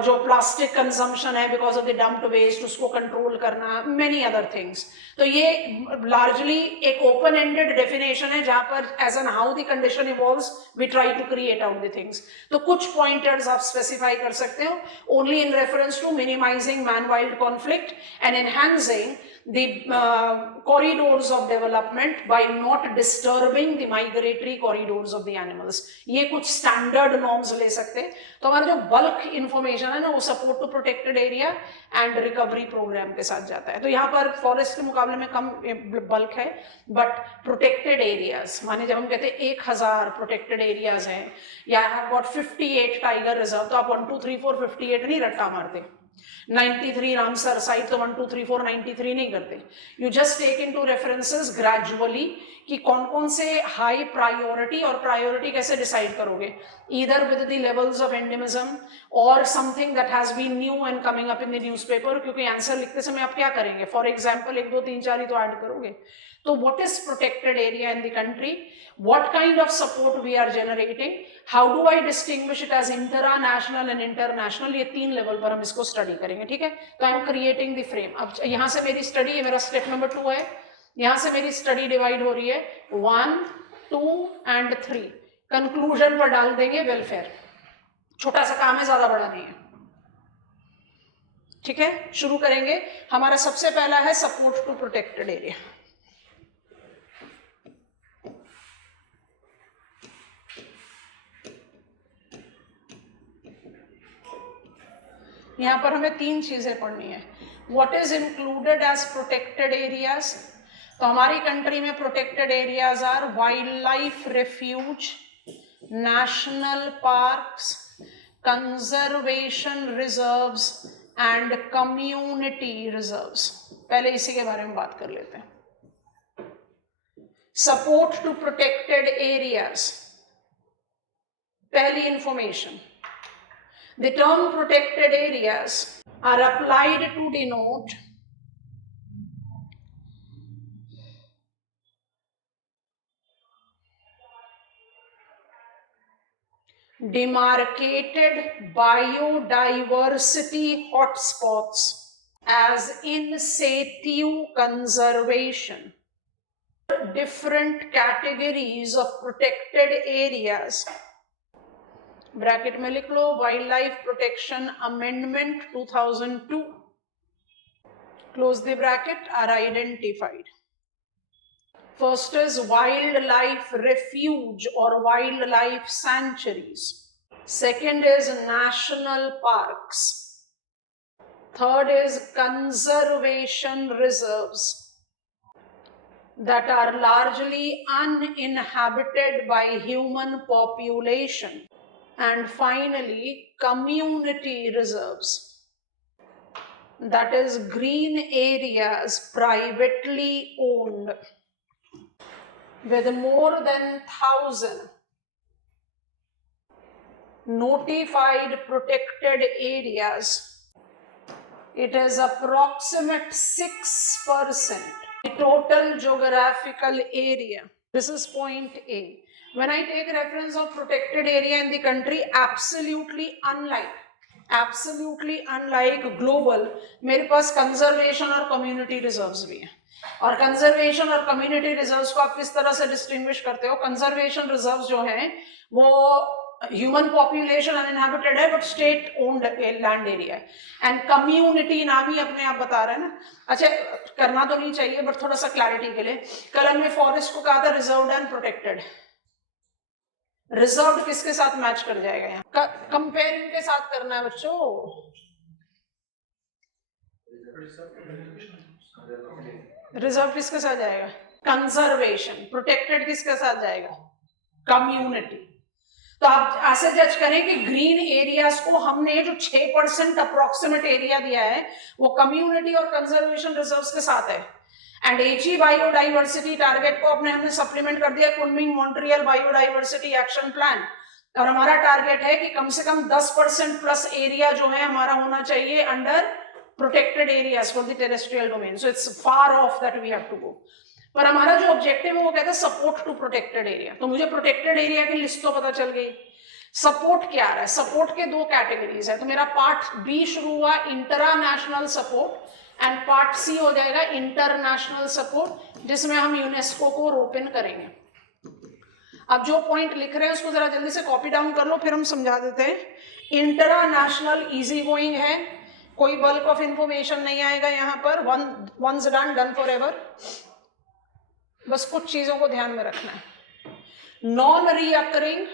जो plastic consumption है because of the dumped waste उसको control करना, many other things. तो ये largely एक open-ended definition है जहाँ पर as and how the condition evolves we try to create out the things. तो कुछ pointers आप specify कर सकते हो only in reference to minimizing man-wild conflict and enhancing the corridors of development by not disturbing the migratory corridors of the animals. ये कुछ standard norms ले सकते हैं. तो हमारा जो bulk information है ना वो support to protected area and recovery program के साथ जाता है. तो यहाँ पर forest के मुकाबले में कम bulk है, but protected areas माने जब हम कहते हैं 1000 protected areas हैं या I have got 58 tiger reserve, तो आप 1 2 3 4 58 नहीं रट्टा मारते. 93 रामसर साइट तो 1 2 3 4 93 नहीं करते. You just take into references gradually कि कौन कौन से हाई प्रायोरिटी, और प्रायोरिटी कैसे डिसाइड करोगे, either with the levels of endemism और something that has been new and coming up in the newspaper. क्योंकि आंसर लिखते समय आप क्या करेंगे, फॉर एग्जांपल 1 2 3 4 ही तो ऐड करोगे. तो what is protected area in the country, what kind of support we are generating, how do I distinguish it as international and international, ये 3 लेवल पर हम इसको स्टडी करेंगे. ठीक है, तो I am creating the frame. अब यहाँ से मेरी स्टडी, ये मेरा स्टेप नंबर 2 है. यहाँ से मेरी स्टडी डिवाइड हो रही है 1 2 एंड 3. कंक्लूजन पर डाल देंगे वेलफेयर. छोटा सा काम है, ज्यादा बड़ा नहीं है. ठीक है, शुरू करेंगे. हमारा सबसे पहला है सपोर्ट टू प्रोटेक्टेड एरिया. यहाँ पर हमें 3 चीजें पढ़नी है. What is included as protected areas. तो हमारी कंट्री में protected areas are wildlife refuge, national parks, conservation reserves and community reserves. पहले इसी के बारे में बात कर लेते हैं. Support to protected areas. पहली information, the term protected areas are applied to denote demarcated biodiversity hotspots as in situ conservation. Different categories of protected areas, bracket में लिख लो, wildlife protection amendment 2002, close the bracket, are identified. First is wildlife refuge और wildlife sanctuaries. Second is national parks. Third is conservation reserves that are largely uninhabited by human population. And finally, community reserves, that is green areas privately owned with more than 1000 notified protected areas. It is approximate 6% the total geographical area This is point A. When I take reference of protected area in the country, absolutely unlike global, मेरे पास conservation और community reserves भी हैं. और conservation और community reserves को आप किस तरह से डिस्टिंग्विश करते हो? कंजर्वेशन रिजर्व्स जो हैं वो ह्यूमन पॉपुलेशन अनइनहैबिटेड है but state owned land area है, एंड कम्युनिटी नाम ही अपने आप बता रहा है ना. अच्छा, करना तो नहीं चाहिए बट थोड़ा सा क्लैरिटी के लिए, कल हमने फॉरेस्ट को कहा था रिजर्व्ड एंड प्रोटेक्टेड. रिजर्व्ड किसके साथ मैच कर जाएगा? यहाँ कंपेयरिंग के साथ करना है बच्चों. रिजर्व किसके साथ जाएगा? कंजर्वेशन. प्रोटेक्टेड किसके साथ जाएगा? कम्युनिटी. तो आप ऐसे जज करें कि ग्रीन एरियाज को हमने जो 6% अप्रोक्सीमेट एरिया दिया है वो कम्युनिटी और कंजर्वेशन रिजर्व्स के साथ है. एंड एची बायोडाइवर्सिटी टारगेट को अपने हमने सप्लीमेंट कर दिया Kunming Montreal biodiversity action plan, और हमारा टारगेट है कि कम से कम 10% प्लस एरिया जो है हमारा होना चाहिए under protected areas for the terrestrial domain. So it's far off that we have to go. पर हमारा जो ऑब्जेक्टिव है वो कहता है सपोर्ट टू प्रोटेक्टेड एरिया. तो मुझे प्रोटेक्टेड एरिया की लिस्ट तो पता चल गई. सपोर्ट क्या है? सपोर्ट के दो कैटेगरीज है. तो मेरा पार्ट बी शुरू हुआ international support, and part C हो जाएगा इंटरनेशनल सपोर्ट, जिसमें हम यूनेस्को को रोप इन करेंगे. अब जो पॉइंट लिख रहे हैं उसको जरा जल्दी से कॉपी डाउन कर लो, फिर हम समझा देते हैं. इंटरनेशनल इजी गोइंग है, कोई बल्क ऑफ इंफॉर्मेशन नहीं आएगा यहाँ पर. Once done forever. बस कुछ चीजों को ध्यान में रखना है. Non recurring,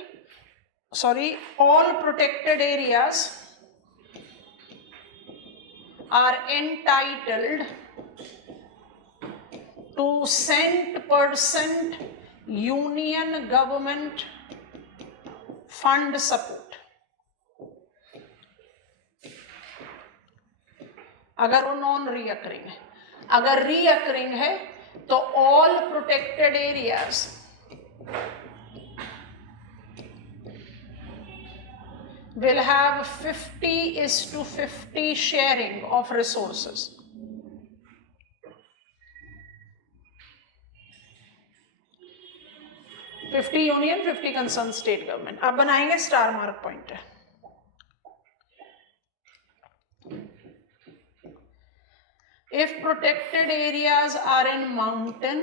sorry, all protected areas are entitled to 100% union government fund support. अगर वो नॉन रीअकरिंग है. अगर रीअकरिंग है तो all protected areas will have 50:50 sharing of resources. $50 union, 50 concern state government. अब बनाएंगे स्टार मार्क पॉइंट है. If protected areas are in mountain,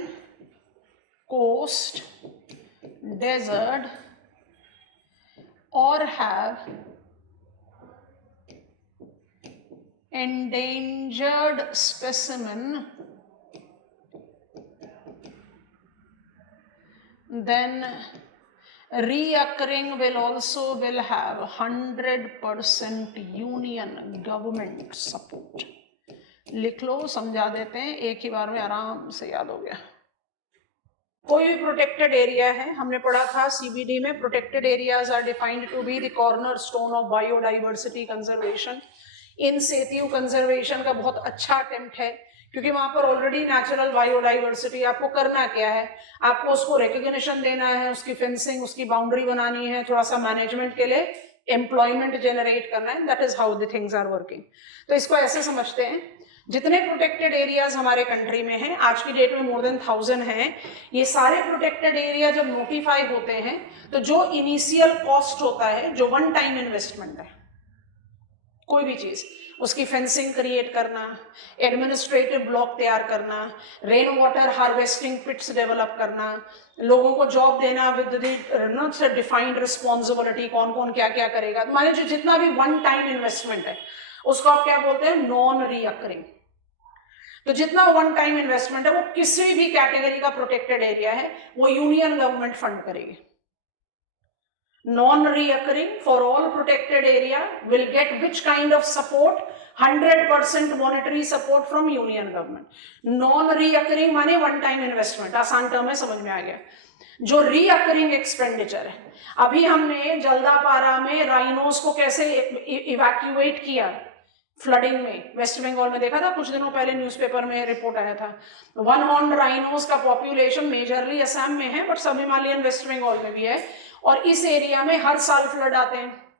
coast, desert, or have endangered specimen, then reoccurring will have 100% union government support. लिख लो, समझा देते हैं, एक ही बार में आराम से याद हो गया. कोई भी प्रोटेक्टेड एरिया है, हमने पढ़ा था सीबीडी में, protected areas are defined to be the cornerstone of biodiversity conservation. In situ कंजर्वेशन का बहुत अच्छा अटेम्प्ट है, क्योंकि वहां पर ऑलरेडी नेचुरल बायोडाइवर्सिटी. आपको करना क्या है? आपको उसको रिकग्निशन देना है, उसकी फेंसिंग, उसकी बाउंड्री बनानी है, थोड़ा सा मैनेजमेंट के लिए एम्प्लॉयमेंट जनरेट करना है. That is how the things are working. तो इसको ऐसे समझते हैं, जितने प्रोटेक्टेड एरियाज हमारे कंट्री में हैं, आज की डेट में मोर देन 1000 हैं, ये सारे प्रोटेक्टेड एरिया जब नोटिफाई होते हैं तो जो इनिशियल कॉस्ट होता है, जो वन टाइम इन्वेस्टमेंट है, कोई भी चीज, उसकी फेंसिंग क्रिएट करना, एडमिनिस्ट्रेटिव ब्लॉक तैयार करना, रेन वाटर हार्वेस्टिंग पिट्स डेवलप करना, लोगों को जॉब देना विद द डिफाइंड रिस्पॉन्सिबिलिटी, कौन कौन क्या क्या करेगा, माने जो जितना भी वन टाइम इन्वेस्टमेंट है उसको आप क्या बोलते हैं? Non recurring. तो जितना वन टाइम इन्वेस्टमेंट है वो किसी भी कैटेगरी का प्रोटेक्टेड एरिया है वो यूनियन गवर्नमेंट फंड करेगी. Non recurring for all protected area will get which kind of support? 100% monetary support from union government. Non recurring माने वन टाइम इन्वेस्टमेंट, आसान टर्म है, समझ में आ गया. जो रीअकरिंग एक्सपेंडिचर है, अभी हमने जल्दापारा में राइनोस को कैसे इवैक्यूएट किया, फ्लडिंग में, वेस्ट बंगाल में देखा था कुछ दिनों पहले, न्यूज़पेपर में रिपोर्ट आया था. वन हॉर्न राइनोस का पॉपुलेशन मेजरली असम में है बट सब हिमालयन वेस्ट बंगाल में भी है, और इस एरिया में हर साल फ्लड आते हैं.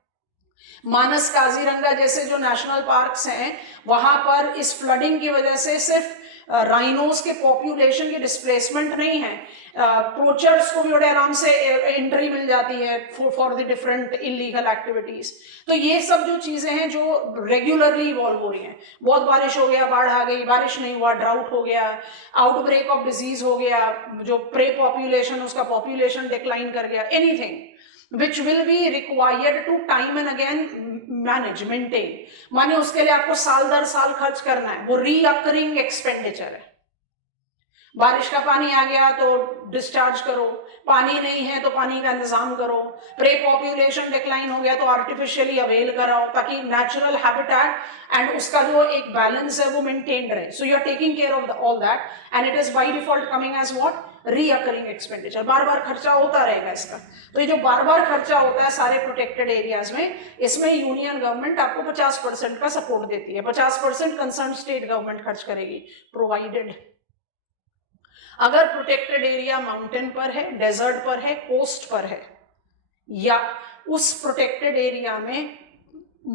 मानस काजीरंगा जैसे जो नेशनल पार्क्स हैं वहां पर इस फ्लडिंग की वजह से सिर्फ राइनोस के पॉपुलेशन की डिस्प्लेसमेंट नहीं है, पोचर्स को भी बड़े आराम से एंट्री मिल जाती है for the different illegal activities. तो ये सब जो चीजें हैं जो रेगुलरली इवॉल्व हो रही हैं, बहुत बारिश हो गया, बाढ़ आ गई, बारिश नहीं हुआ, ड्राउट हो गया, आउटब्रेक ऑफ डिजीज हो गया, जो प्रे पॉपुलेशन उसका पॉपुलेशन डिक्लाइन कर गया, anything which will be required to time and again manage, maintain, माने उसके लिए आपको साल दर साल खर्च करना है, वो रीअकरिंग एक्सपेंडिचर है। बारिश का पानी आ गया तो डिस्चार्ज करो, पानी नहीं है तो पानी का इंतजाम करो, प्रे पॉपुलेशन डिक्लाइन हो गया तो आर्टिफिशियली अवेल कराओ ताकि नेचुरल हैबिटेट एंड उसका जो एक बैलेंस है वो मेंटेन रहे। So you are taking care of all that and it is by default coming as what, recurring expenditure. बार बार खर्चा होता रहेगा इसका। तो ये जो बार बार खर्चा होता है सारे प्रोटेक्टेड एरियाज में, इसमें यूनियन गवर्नमेंट आपको 50% का सपोर्ट देती है, 50% कंसर्न स्टेट गवर्नमेंट खर्च करेगी, प्रोवाइडेड अगर प्रोटेक्टेड एरिया माउंटेन पर है, डेजर्ट पर है, कोस्ट पर है, या उस प्रोटेक्टेड एरिया में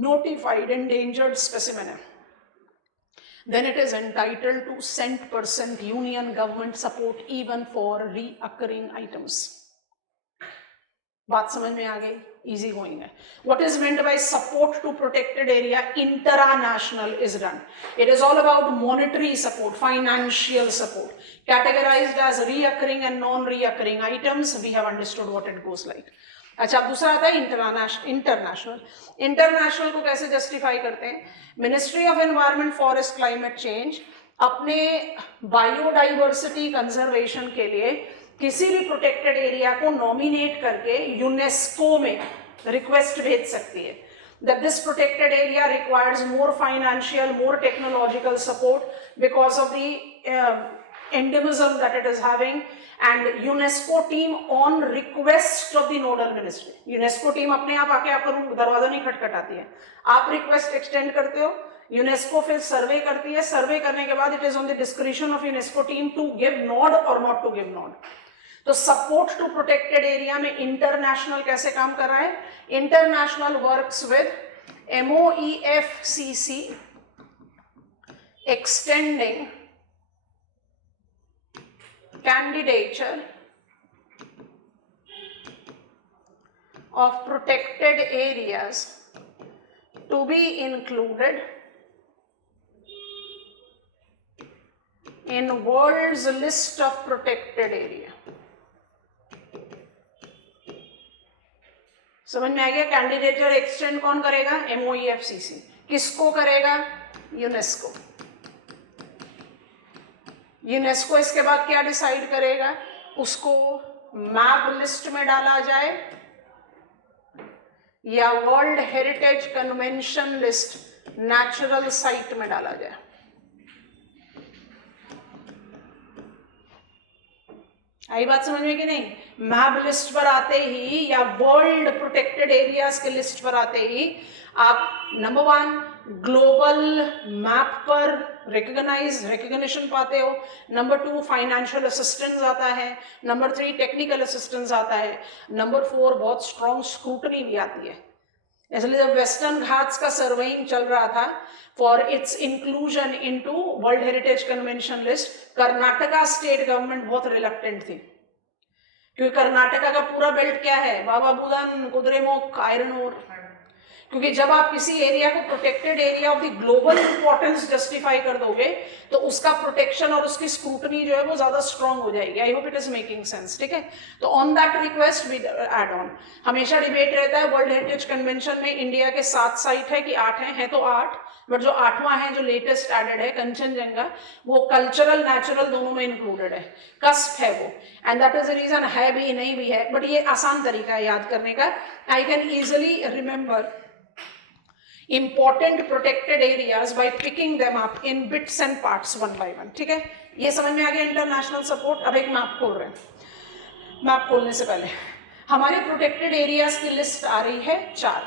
नोटिफाइड एंडेंजर्ड स्पेसिमेन है, then it is entitled to cent% union government support even for reoccurring items. बात समझ में आ गई? इजी गोइंग है। What is meant by support to protected area international is done. It is all about monetary support, financial support, categorized as reoccurring and non-reoccurring items. We have understood what it goes like. अच्छा, दूसरा आता है international. International को कैसे justify करते हैं? Ministry of environment, forest, climate change अपने biodiversity conservation के लिए किसी भी प्रोटेक्टेड एरिया को नॉमिनेट करके यूनेस्को में रिक्वेस्ट भेज सकती है that this protected area requires more financial, more technological support because of the endemism that it is having, and UNESCO team on request of the nodal ministry, UNESCO team अपने आप आके आपका दरवाजा नहीं खटखटाती है, आप रिक्वेस्ट एक्सटेंड करते हो, यूनेस्को फिर सर्वे करती है, सर्वे करने के बाद it is on the discretion of UNESCO team to give nod और नॉट टू गिव नॉड। तो सपोर्ट टू प्रोटेक्टेड एरिया में इंटरनेशनल कैसे काम कर रहा है? International works with MOEFCC extending candidature of protected areas to be included in world's list of protected area. समझ में आ गया? कैंडिडेचर एक्सटेंड कौन करेगा? MOEFCC। किसको करेगा? यूनेस्को। यूनेस्को इसके बाद क्या डिसाइड करेगा? उसको मैप लिस्ट में डाला जाए या world heritage convention list natural site में डाला जाए। आई बात समझ में कि नहीं? मैप लिस्ट पर आते ही या वर्ल्ड प्रोटेक्टेड एरियाज के लिस्ट पर आते ही आप नंबर 1 ग्लोबल मैप पर रिकग्निशन पाते हो, नंबर 2 फाइनेंशियल असिस्टेंस आता है, नंबर 3 टेक्निकल असिस्टेंस आता है, नंबर 4 बहुत स्ट्रॉन्ग स्क्रूटनी भी आती है। इसलिए जब वेस्टर्न घाट्स का सर्वेइंग चल रहा था for its inclusion into world heritage convention list, Karnataka state government बहुत रिलक्टेंट थी, क्योंकि कर्नाटका का पूरा बेल्ट क्या है? Baba Budan, Kudremukh, iron ore. क्योंकि जब आप किसी एरिया को protected area of the global importance justify कर दोगे तो उसका प्रोटेक्शन और उसकी स्क्रूटनी जो है वो ज्यादा स्ट्रॉन्ग हो जाएगी। I hope it is making sense. ठीक है, तो on that request we add on. हमेशा डिबेट रहता है वर्ल्ड हेरिटेज कन्वेंशन में इंडिया के 7 साइट है कि 8 है तो 8, बट जो 8वां है जो लेटेस्ट एडेड है कंचनजंगा, वो कल्चरल नेचुरल दोनों में इंक्लूडेड है, कस्प है वो, and that is the reason है भी नहीं भी है, बट ये आसान तरीका है याद करने का। I can easily remember important protected areas by picking them up in bits and parts one by one। ठीक है, ये समझ में आ गया इंटरनेशनल सपोर्ट। अब एक मैप खोल रहे हैं। मैप खोलने से पहले हमारे प्रोटेक्टेड एरियाज की लिस्ट आ रही है 4: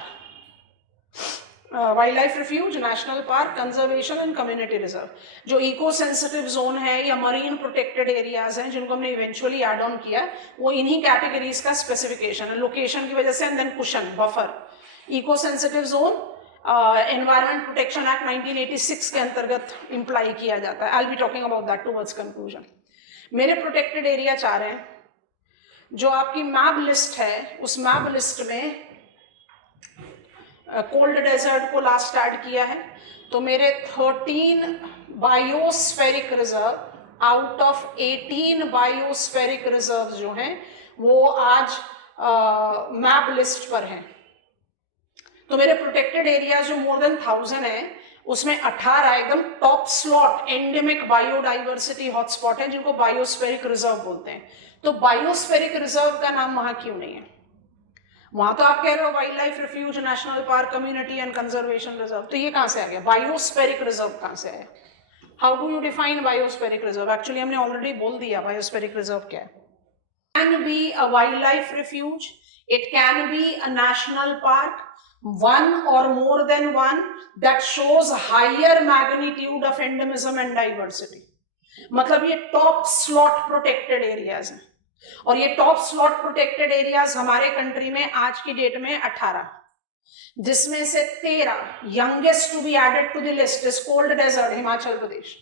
wildlife refuge, national park, conservation and community reserve. जो इको सेंसिटिव जोन है या मरीन प्रोटेक्टेड एरियाज हैं जिनको हमने इवेंचुअली एड ऑन किया, वो इन्हीं कैटेगरीज का स्पेसिफिकेशन है लोकेशन की वजह से, and then cushion buffer, eco sensitive zone, environment protection act 1986 के अंतर्गत इंप्लाई किया जाता है। I will be talking about that towards conclusion. मेरे प्रोटेक्टेड एरिया 4 हैं। जो आपकी मैप लिस्ट है, उस मैप लिस्ट में कोल्ड डेजर्ट को लास्ट ऐड किया है, तो मेरे 13 biospheric reserve out of 18 biospheric reserve जो हैं वो आज मैप लिस्ट पर हैं। तो मेरे प्रोटेक्टेड एरिया जो मोर देन 1000 है, उसमें 18 एकदम top slot endemic biodiversity hotspot है, जिनको बायोस्फेरिक रिजर्व बोलते हैं। तो बायोस्फेरिक रिजर्व का नाम वहां क्यों नहीं है? वहां तो आप कह रहे हो wildlife refuge, national park, community and conservation reserve, तो ये कहां से आ गया? बायोस्फेरिक रिजर्व कहां से है? How do you define biospheric reserve? Actually हमने ऑलरेडी बोल दिया बायोस्फेरिक रिजर्व क्या है। Can be a wildlife refuge, it can be a national park, one or more than one that shows higher magnitude of endemism and diversity। मतलब ये top slot protected areas हैं, और ये top slot protected areas हमारे country में आज की date में 18, जिसमें से 13 youngest to be added to the list is cold desert Himachal Pradesh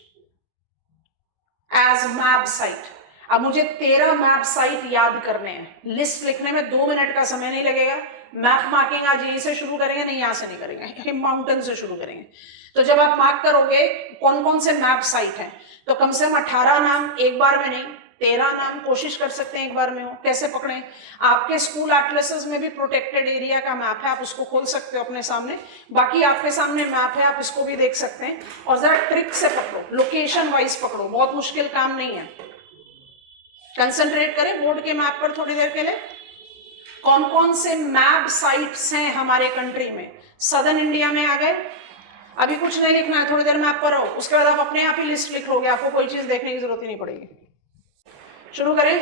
as map site. अब मुझे 13 मैप साइट याद करने हैं। लिस्ट लिखने में 2 मिनट का समय नहीं लगेगा। मैप मार्किंग आज यहीं से शुरू करेंगे, नहीं यहां से नहीं करेंगे, माउंटेन से शुरू करेंगे। तो जब आप मार्क करोगे कौन कौन से मैप साइट हैं, तो कम से कम 18 नाम एक बार में नहीं, 13 नाम कोशिश कर सकते हैं एक बार में हो। कैसे पकड़ें? आपके स्कूल एटलसेस में भी प्रोटेक्टेड एरिया का मैप है, आप उसको खोल सकते हो अपने सामने। बाकी आपके सामने मैप है, आप इसको भी देख सकते हैं, और जरा ट्रिक से पकड़ो, लोकेशन वाइज पकड़ो, बहुत मुश्किल काम नहीं है। कंसंट्रेट करें बोर्ड के मैप पर थोड़ी देर के लिए। कौन कौन से मैप साइट्स हैं हमारे कंट्री में? सदर्न इंडिया में आ गए। अभी कुछ नहीं लिखना है, थोड़ी देर मैप पर रहो, उसके बाद आप अपने आप ही लिस्ट लिख लोगे, आपको कोई चीज देखने की जरूरत ही नहीं पड़ेगी। शुरू करें।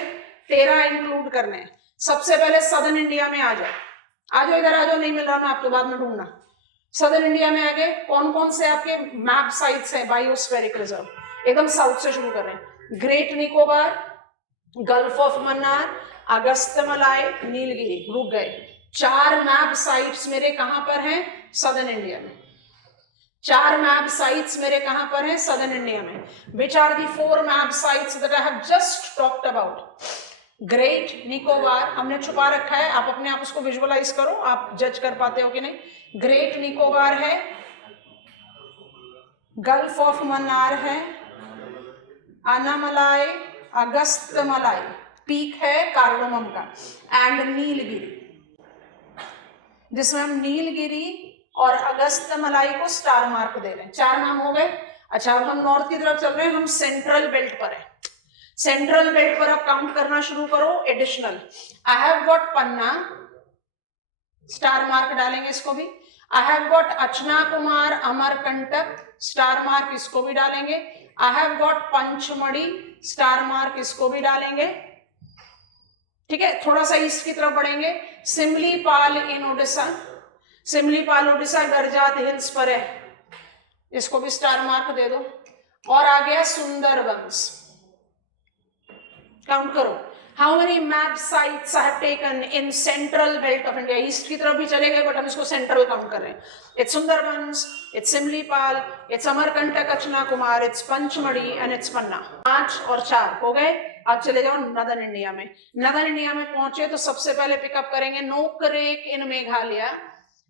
13 इंक्लूड करने हैं। सबसे पहले सदर्न इंडिया में आ जाओ, आ जाओ, इधर आ जाओ, नहीं मिल रहा मैं आपके बाद में ढूंढना। सदर्न इंडिया में आ गए। कौन कौन से आपके मैप साइट्स हैं बायोस्फेरिक रिजर्व? एकदम साउथ से शुरू कर रहे हैं। Great Nicobar, gulf of Mannar, Agasthyamalai, Nilgiri. रुक गए। 4 मैप साइट्स मेरे कहां पर हैं? सदर्न इंडिया में। 4 मैप साइट्स मेरे कहां पर हैं? सदर्न इंडिया में। Which are the 4 map sites that I have just talked about? Great Nicobar हमने छुपा रखा है, आप अपने आप उसको विजुअलाइज करो, आप जज कर पाते हो कि नहीं। ग्रेट निकोबार है, गल्फ ऑफ मन्नार है, अनामलाई, अगस्त्यमलाई पीक है कार्डोमम का, एंड नीलगिरी, जिसमें हम नीलगिरी और अगस्त्यमलाई को स्टार मार्क दे रहे हैं। 4 नाम हो गए। अच्छा, अब हम नॉर्थ की तरफ चल रहे हैं, हम सेंट्रल बेल्ट पर है। सेंट्रल बेल्ट पर अब काउंट करना शुरू करो। Additional I have got Panna, star mark डालेंगे इसको भी। I have got Achanakmar, Amarkantak, star mark इसको भी डालेंगे। I have got Pachmarhi, star mark इसको भी डालेंगे। ठीक है, थोड़ा सा ईस्ट की तरफ बढ़ेंगे। सिमलीपाल इन ओडिशा, सिमलीपाल ओडिशा गरजात हिल्स पर है, इसको भी स्टार मार्क दे दो। और आ गया सुंदरबंस। काउंट करो, how many map sites I have taken in central belt of India? East की तरफ भी चले गए, बट हम इसको सेंट्रल काउंट कर रहे हैं। It's Sundarbans, it's Similipal, it's Amarkantak, Achanakmar, it's Pachmarhi and it's Panna. 5 और 4 हो गए। अब चले जाओ नदर्न इंडिया में। नदर्न इंडिया में पहुंचे तो सबसे पहले पिकअप करेंगे Nokrek in Meghalaya.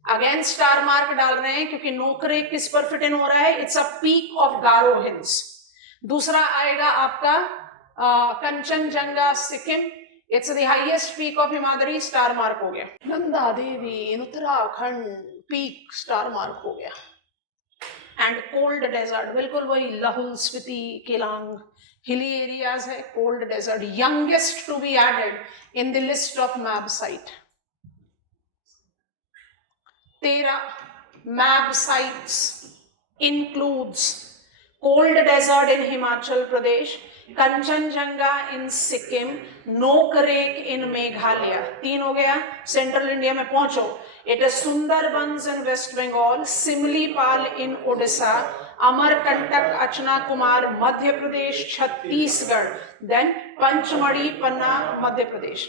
Again star mark डाल रहे हैं क्योंकि नोकरेक किस पर फिट इन हो रहा है? It's a peak of Garo hills. दूसरा आएगा आपका Kanchenjunga Sikkim, it's the highest peak of Himadri, star mark हो गया। नंदा देवी इन उत्तराखंड, पीक स्टार मार्क हो गया। एंड कोल्ड डेजर्ट, बिल्कुल वही लाहौल स्पीति केलांग हिली एरियाज है। Cold desert youngest to be added in the list of MAB site. 13 MAB sites includes cold desert in Himachal Pradesh, Kanchenjunga in Sikkim, Nokrek in Meghalaya. 3 हो गया। Central India में पहुंचो। It is Sundarbans in West Bengal, Similipal in Odisha, Amarkantak, Achanakmar Madhya Pradesh, Chhattisgarh, then Pachmarhi, Panna Madhya Pradesh.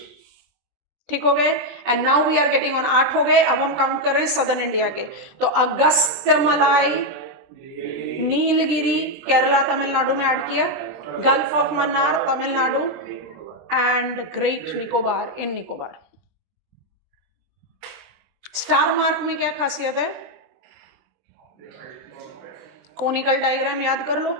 ठीक हो गए। And now we are getting on 8 हो गए। अब हम काउंट कर रहे हैं सदर्न इंडिया के। तो अगस्त्यमलाई, नीलगिरी केरला तमिलनाडु में ऐड किया, gulf of Mannar Tamil Nadu and great Nicobar in Nicobar. Star mark में क्या खासियत है? कोनिकल डायग्राम याद कर लो।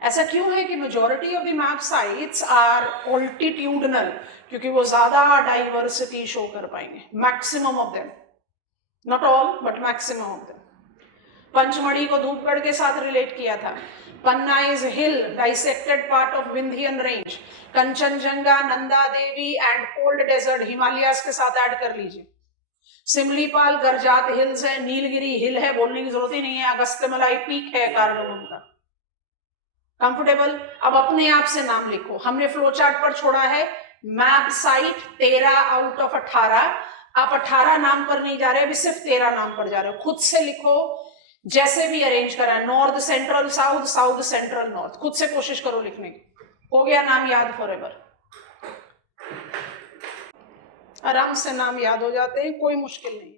ऐसा क्यों है कि majority of the MAB sites are altitudinal, क्योंकि वो ज्यादा डाइवर्सिटी शो कर पाएंगे, maximum of them, not all but maximum of them. Pachmarhi को धूपगढ़ के साथ रिलेट किया था। Panna is hill dissected part of Vindhyan range. Kanchenjunga, Nanda Devi and cold desert Himalayas के साथ ऐड कर लीजिए। सिमलीपाल गरजात हिल्स है, नीलगिरी हिल है, बोलने की जरूरत ही नहीं है, अगस्त्यमलाई पीक है कार्डोमम का। कंफर्टेबल? अब अपने आप से नाम लिखो। हमने फ्लो चार्ट पर छोड़ा है मैप साइट 13 आउट ऑफ 18। आप 18 नाम पर नहीं जा रहे, अभी सिर्फ 13 नाम पर जा रहे हो। खुद से लिखो जैसे भी अरेंज करा, north central south, south central north. खुद से कोशिश करो लिखने की। हो गया नाम याद फॉरएवर। आराम से नाम याद हो जाते हैं, कोई मुश्किल नहीं,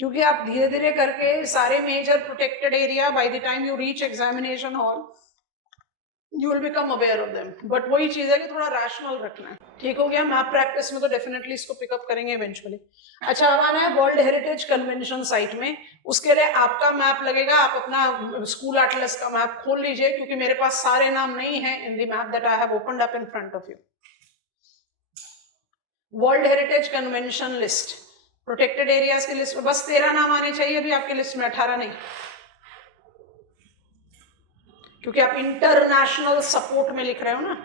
क्योंकि आप धीरे धीरे करके सारे major protected area by the time you reach examination hall you will become aware of them. But वही चीज है कि थोड़ा रैशनल रखना है। ठीक हो गया। मैप प्रैक्टिस में तो डेफिनेटली इसको पिकअप करेंगे इवेंचुअली। अच्छा, अब आना है वर्ल्ड हेरिटेज कन्वेंशन साइट में। उसके लिए आपका मैप लगेगा। आप अपना स्कूल एटलस का मैप खोल लीजिए, क्योंकि मेरे पास सारे नाम नहीं है in the map that I have opened up in front of you. World heritage convention list, protected areas की लिस्ट में बस 13 नाम आने चाहिए अभी आपकी लिस्ट में, 18 नहीं, क्योंकि आप इंटरनेशनल सपोर्ट में लिख रहे हो ना।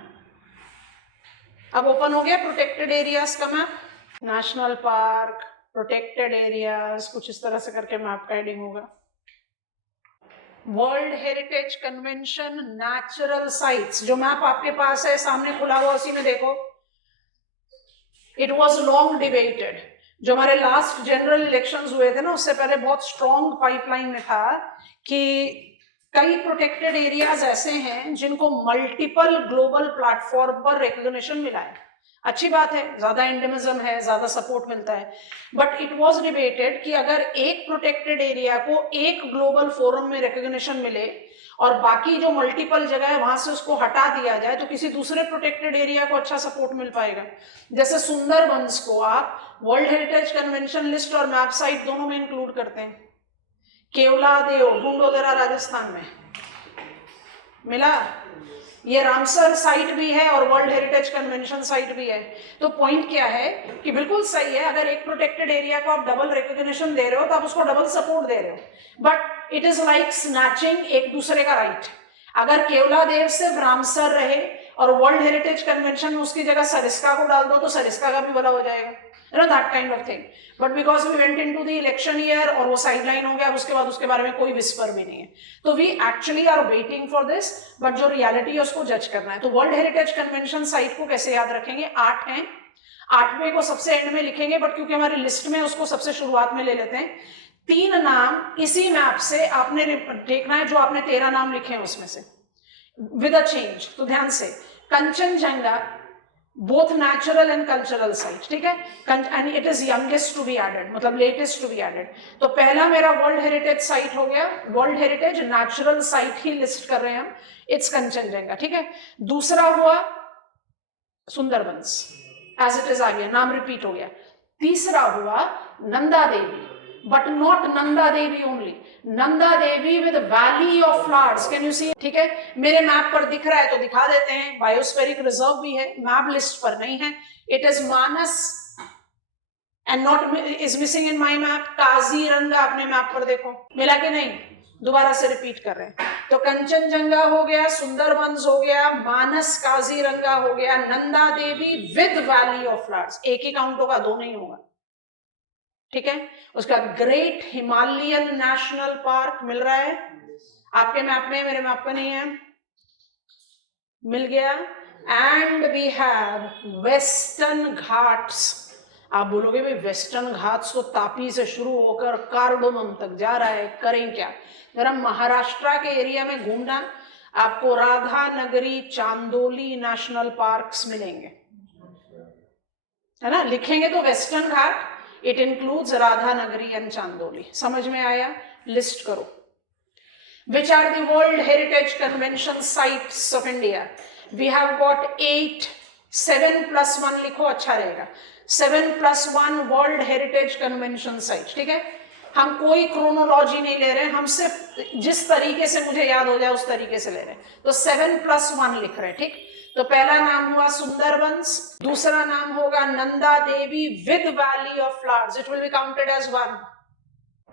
अब ओपन हो गया प्रोटेक्टेड एरियाज का map. National park, protected areas, कुछ इस तरह से करके मैप का हेडिंग होगा। World heritage convention natural sites, जो मैप आपके पास है सामने खुला हुआ, उसी में देखो। It was long debated. जो हमारे लास्ट जनरल इलेक्शंस हुए थे ना, उससे पहले बहुत स्ट्रॉन्ग पाइपलाइन में था कि कई प्रोटेक्टेड एरियाज ऐसे हैं जिनको मल्टीपल ग्लोबल प्लेटफॉर्म पर रिकॉग्निशन मिला है। अच्छी बात है, ज्यादा एंडेमिज्म है, ज्यादा सपोर्ट मिलता है। बट इट वाज डिबेटेड कि अगर एक प्रोटेक्टेड एरिया को एक ग्लोबल फोरम में रिकॉग्निशन मिले और बाकी जो मल्टीपल जगह है वहां से उसको हटा दिया जाए, तो किसी दूसरे प्रोटेक्टेड एरिया को अच्छा सपोर्ट मिल पाएगा। जैसे सुंदरबंस को आप वर्ल्ड हेरिटेज कन्वेंशन लिस्ट और मैप साइट दोनों में इंक्लूड करते हैं। केवलादेव ढूंढोदरा राजस्थान में मिला। ये रामसर साइट भी है और वर्ल्ड हेरिटेज कन्वेंशन साइट भी है। तो पॉइंट क्या है कि बिल्कुल सही है, अगर एक प्रोटेक्टेड एरिया को आप डबल रिकॉग्निशन दे रहे हो तो आप उसको डबल सपोर्ट दे रहे हो, but it is like snatching एक दूसरे का राइट। अगर केवलादेव सिर्फ रामसर रहे और वर्ल्ड हेरिटेज कन्वेंशन में उसकी जगह सरिस्का को डाल दो तो सरिस्का का भी भला हो जाएगा, you know, that kind of thing. But because we went into the election year और वो साइडलाइन हो गया, उसके बाद उसके बारे में कोई विस्पर भी नहीं है। तो we actually are waiting for this, but जो रियलिटी है उसको जज करना है। तो वर्ल्ड हेरिटेज कन्वेंशन साइट को कैसे याद रखेंगे? 8 हैं, 8वें को सबसे एंड में लिखेंगे, बट क्योंकि हमारी लिस्ट में उसको सबसे शुरुआत में ले लेते हैं। 3 नाम इसी मैप से आपने देखना है, जो आपने 13 नाम लिखे हैं उसमें से विद अ चेंज। तो ध्यान से, Kanchenjunga both natural and cultural site, ठीक है, and it is youngest to be added, मतलब latest to be added। तो पहला मेरा वर्ल्ड हेरिटेज साइट हो गया, वर्ल्ड हेरिटेज नेचुरल साइट ही लिस्ट कर रहे हैं हम, इट्स कंचनजंगा, ठीक है। दूसरा हुआ सुंदरबंस, एज इट इज आ गया, नाम रिपीट हो गया। तीसरा हुआ Nanda Devi, but not Nanda Devi only, Nanda Devi with valley of flowers. Can you see? ठीक है, मेरे मैप पर दिख रहा है तो दिखा देते हैं। बायोस्फेरिक रिजर्व भी है, मैप लिस्ट पर नहीं है। It is Manas and not is missing in my map. Kaziranga अपने मैप पर देखो, मिला कि नहीं? दोबारा से रिपीट कर रहे हैं। तो कंचनजंगा हो गया, सुंदरबंस हो गया, मानस काजीरंगा हो गया, Nanda Devi with valley of flowers. एक ही काउंट होगा, 2 नहीं होगा, ठीक है। उसका ग्रेट हिमालयन नेशनल पार्क मिल रहा है आपके मैप में, मेरे मैप में नहीं है, मिल गया। And we have western Ghats. आप बोलोगे भाई वेस्टर्न घाट्स तो तापी से शुरू होकर कार्डोमम तक जा रहा है, करें क्या? जरा महाराष्ट्र के एरिया में घूमना, आपको राधा नगरी, चांदोली नेशनल पार्क्स मिलेंगे। है ना, लिखेंगे तो western Ghat, it includes Radhanagari and Chandoli. समझ में आया? लिस्ट करो। Which are the World Heritage Convention sites of India? We have got 8, 7+1 लिखो, अच्छा रहेगा। 7+1 World Heritage Convention sites, ठीक है। हम कोई क्रोनोलॉजी नहीं ले रहे, हम सिर्फ जिस तरीके से मुझे याद हो जाए उस तरीके से ले रहे हैं। तो 7+1 लिख रहे हैं, ठीक। तो पहला नाम हुआ सुंदरबंस, दूसरा नाम होगा Nanda Devi with valley of flowers, it will be counted as 1,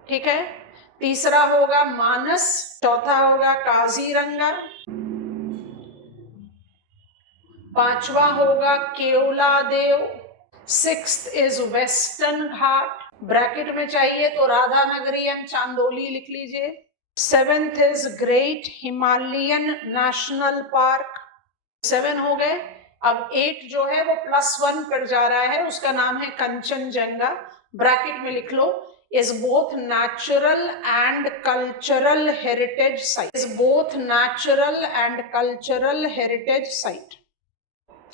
ठीक है। तीसरा होगा मानस, चौथा होगा काजीरंगा, पांचवा होगा केवला देव, 6th is western Ghat, bracket में चाहिए तो राधानगरी एंड चांदोली लिख लीजिए। 7th is great Himalayan national park. 7 हो गए। अब 8 जो है वो +1 पर जा रहा है, उसका नाम है कंचनजंगा, ब्रैकेट में लिख लो, is both natural and cultural heritage site, is both natural and cultural heritage site।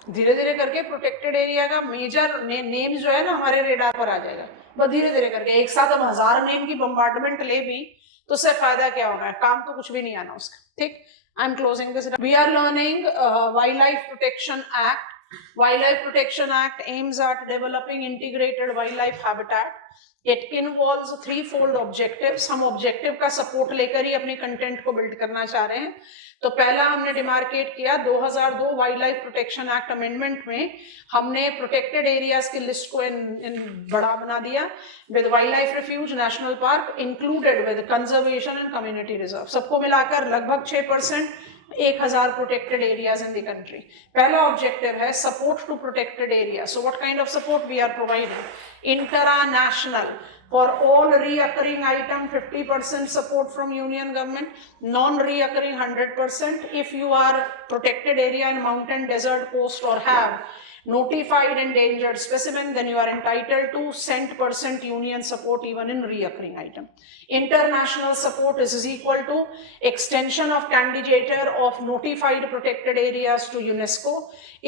धीरे धीरे करके प्रोटेक्टेड एरिया का मेजर नेम जो है ना हमारे रेडार पर आ जाएगा, बस धीरे धीरे करके। एक साथ हम 1000 नेम की बम्बार्डमेंट ले भी तो उससे फायदा क्या होना है, काम तो कुछ भी नहीं आना उसका, ठीक। I am closing this. We are learning wildlife protection act. Wildlife Protection Act aims at developing integrated wildlife habitat. It involves threefold objectives. हम ऑब्जेक्टिव का सपोर्ट लेकर ही अपने कंटेंट को बिल्ड करना चाह रहे हैं। तो पहला हमने डिमार्केट किया 2002 wild life protection act amendment में हमने प्रोटेक्टेड एरियाज की लिस्ट को बड़ा बना दिया with wildlife refuge, national park included with conservation and community reserve, सबको मिलाकर लगभग 6%, 1000 protected areas in the country. पहला ऑब्जेक्टिव है support to protected area. So what kind of support we are providing? International for all reoccurring item 50% support from union government, non-reoccurring 100%. If you are protected area in mountain, desert, coast or have notified endangered specimen, then you are entitled to cent% union support even in reoccurring item. International support is equal to extension of candidature of notified protected areas to UNESCO.